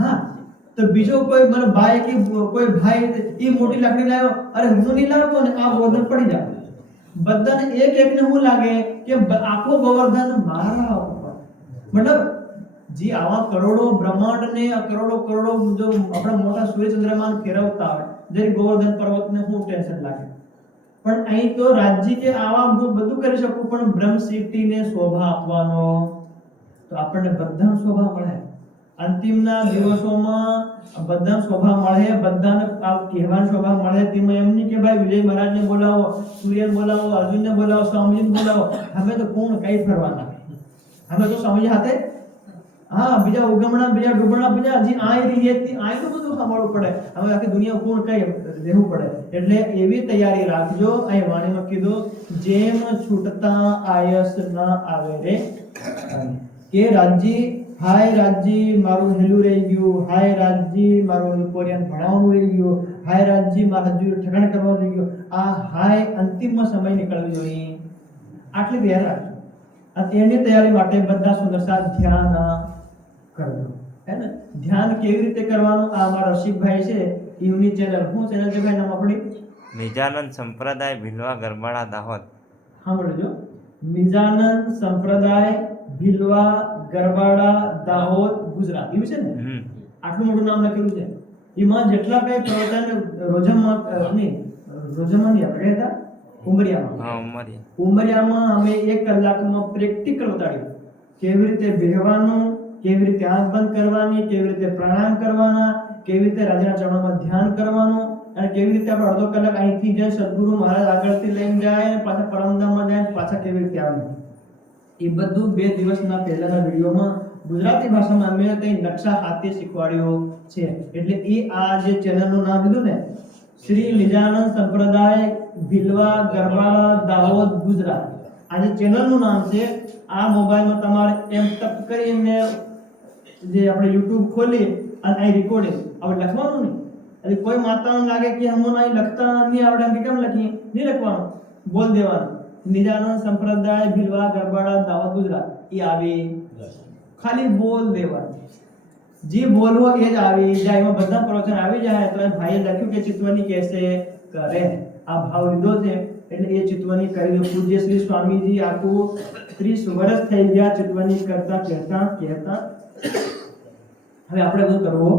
હા, તો બીજો કોઈ મને ભાઈ કે કોઈ ભાઈ એ મોટી લાકડી લાવ્યો, અરે હું નહીં લાવતો ને આ ગોવર્ધન પડી જાત। બધાને એક એકને શું લાગે કે આખો ગોવર્ધન મારા ઉપર, મતલબ જે આવા કરોડો બ્રહ્માંડને કરોડો જો આપણા મોટા સૂર્ય ચંદ્રમાન ફેરવતા હોય, જે ગોવર્ધન પર્વતને શું ટેન્શન લાગે, પણ અહીં તો રાજ્ય કે આવા હું બધું કરી શકું, પણ બ્રહ્મ સિદ્ધિને શોભા આપવાનો તો આપણને બધાને શોભા મળે. અંતિમના દિવસોમાં બધાને શોભા મળે, બધાને આ કહેવાની શોભા મળે. તેમાં એમ નહીં કે ભાઈ વિજય મહારાજને બોલાવો, સૂર્યને બોલાવો, અર્જુનને બોલાવો, સ્વામીજીને બોલાવો. અમે તો કોણ કઈ ફરવાના, અમે તો સ્વામીજી હાથે હા બીજા ઉગમણા, બીજા ડૂબણા, બીજા હજી આય રહીએ આય તો બધું સાંભળવું પડે. હવે આખી દુનિયા કોણ કઈ રહેવું પડે. એટલે એવી તૈયારી રાખજો. અહીં વાણીમાં કીધું જેમ છૂટતા આયસ ના આવે રે, કે રાજજી હાય રાજજી મારું હેલું રહી ગયું, હાય રાજજી મારું કોરિયન ભણાવવાનું રહી ગયું, હાય રાજજી મારા હજુ ઠકાણ કરવાનું રહી ગયું. આ હાય અંતિમમાં સમય નીકળવો જોઈએ. આટલી તૈયાર રાખજો. અને એની તૈયારી માટે બધા સુંદર સાથ ધ્યાન કરજો, હે ને. ધ્યાન કેવી રીતે કરવાનું આ અમારા રસિકભાઈ છે, એમની ચેનલ શું ચેનલ છે ભાઈ નામ આપણી? નિજાનંદ સંપ્રદાય ભીલવા ગરબાડા દાહોદ. સાંભળજો, નિજાનંદ સંપ્રદાય ભીલવા ગરબાડા દાહોદ ગુજરાત, એવું છે ને. આટલું મોટું નામ લખેલું છે. એમાં જેટલા કઈ પ્રવચન રોજમમાં નહીં આપણે હતા ઉમરિયામાં અમે 1 કલાકમાં પ્રેક્ટિકલ બતાડ્યું. કેવી રીતે બેહવાનું, કેવી રીતે આંખ બંધ કરવાની, કેવી રીતે પ્રાણાયામ કરવાના, કેવી રીતે રાજાના ચરણોમાં ધ્યાન કરવાનું, અને કેવી રીતે આપણે અડધો કલાક અહીંથી જાય સદગુરુ મહારાજ આગળથી લઈને જાય અને પાછા પરમધામમાં જાય, પાછા કેવી રીતે આવવાનું, એ બધું 2 દિવસના પહેલાના વિડીયોમાં ગુજરાતી ભાષામાં અમે કઈ નકશા હાથે શીખવાડ્યો છે. એટલે એ આ જે ચેનલનું નામ લીધું ને, શ્રી નિજાનંદ સંપ્રદાય ભીલવા ગરબાડા દાહોદ ગુજરાત, આ જે ચેનલનું નામ છે. આ મોબાઈલમાં તમારે એમ ટપ કરીને જે આપણે YouTube ખોલી અને આ રેકોર્ડિંગ આપણે લખવાનું નહીં. એટલે કોઈ માતાને લાગે કે હમણાં અહીં લખતા નહીં આવડે, એમ કેમ લખીએ? નહીં લખવાનું, બોલ દેવાનું નિજાનંદ સંપ્રદાય ભીલવા ગરબાડા દાહોદ ગુજરાત. એ આવી ખાલી બોલ દેવાનું, જે બોલવો એ જ આવી જાય. એમાં બધા પ્રવચન આવી જાય. તો ભાઈએ લખ્યું કે ચિતવણી કેસે કરે, આ ભાવ લીધો છે એટલે એ ચિતવણી કરી દો. પૂજ્ય શ્રી સ્વામીજી આખું 30 વર્ષ થઈ ગયા ચિતવણી કરતા કહેતા. હવે આપણે બધું કરવો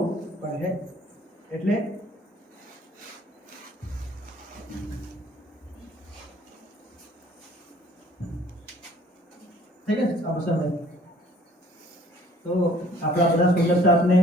પડે. એટલે થઈ ગયા આ સમય તો આપણા બધા સુંદર સાહેબને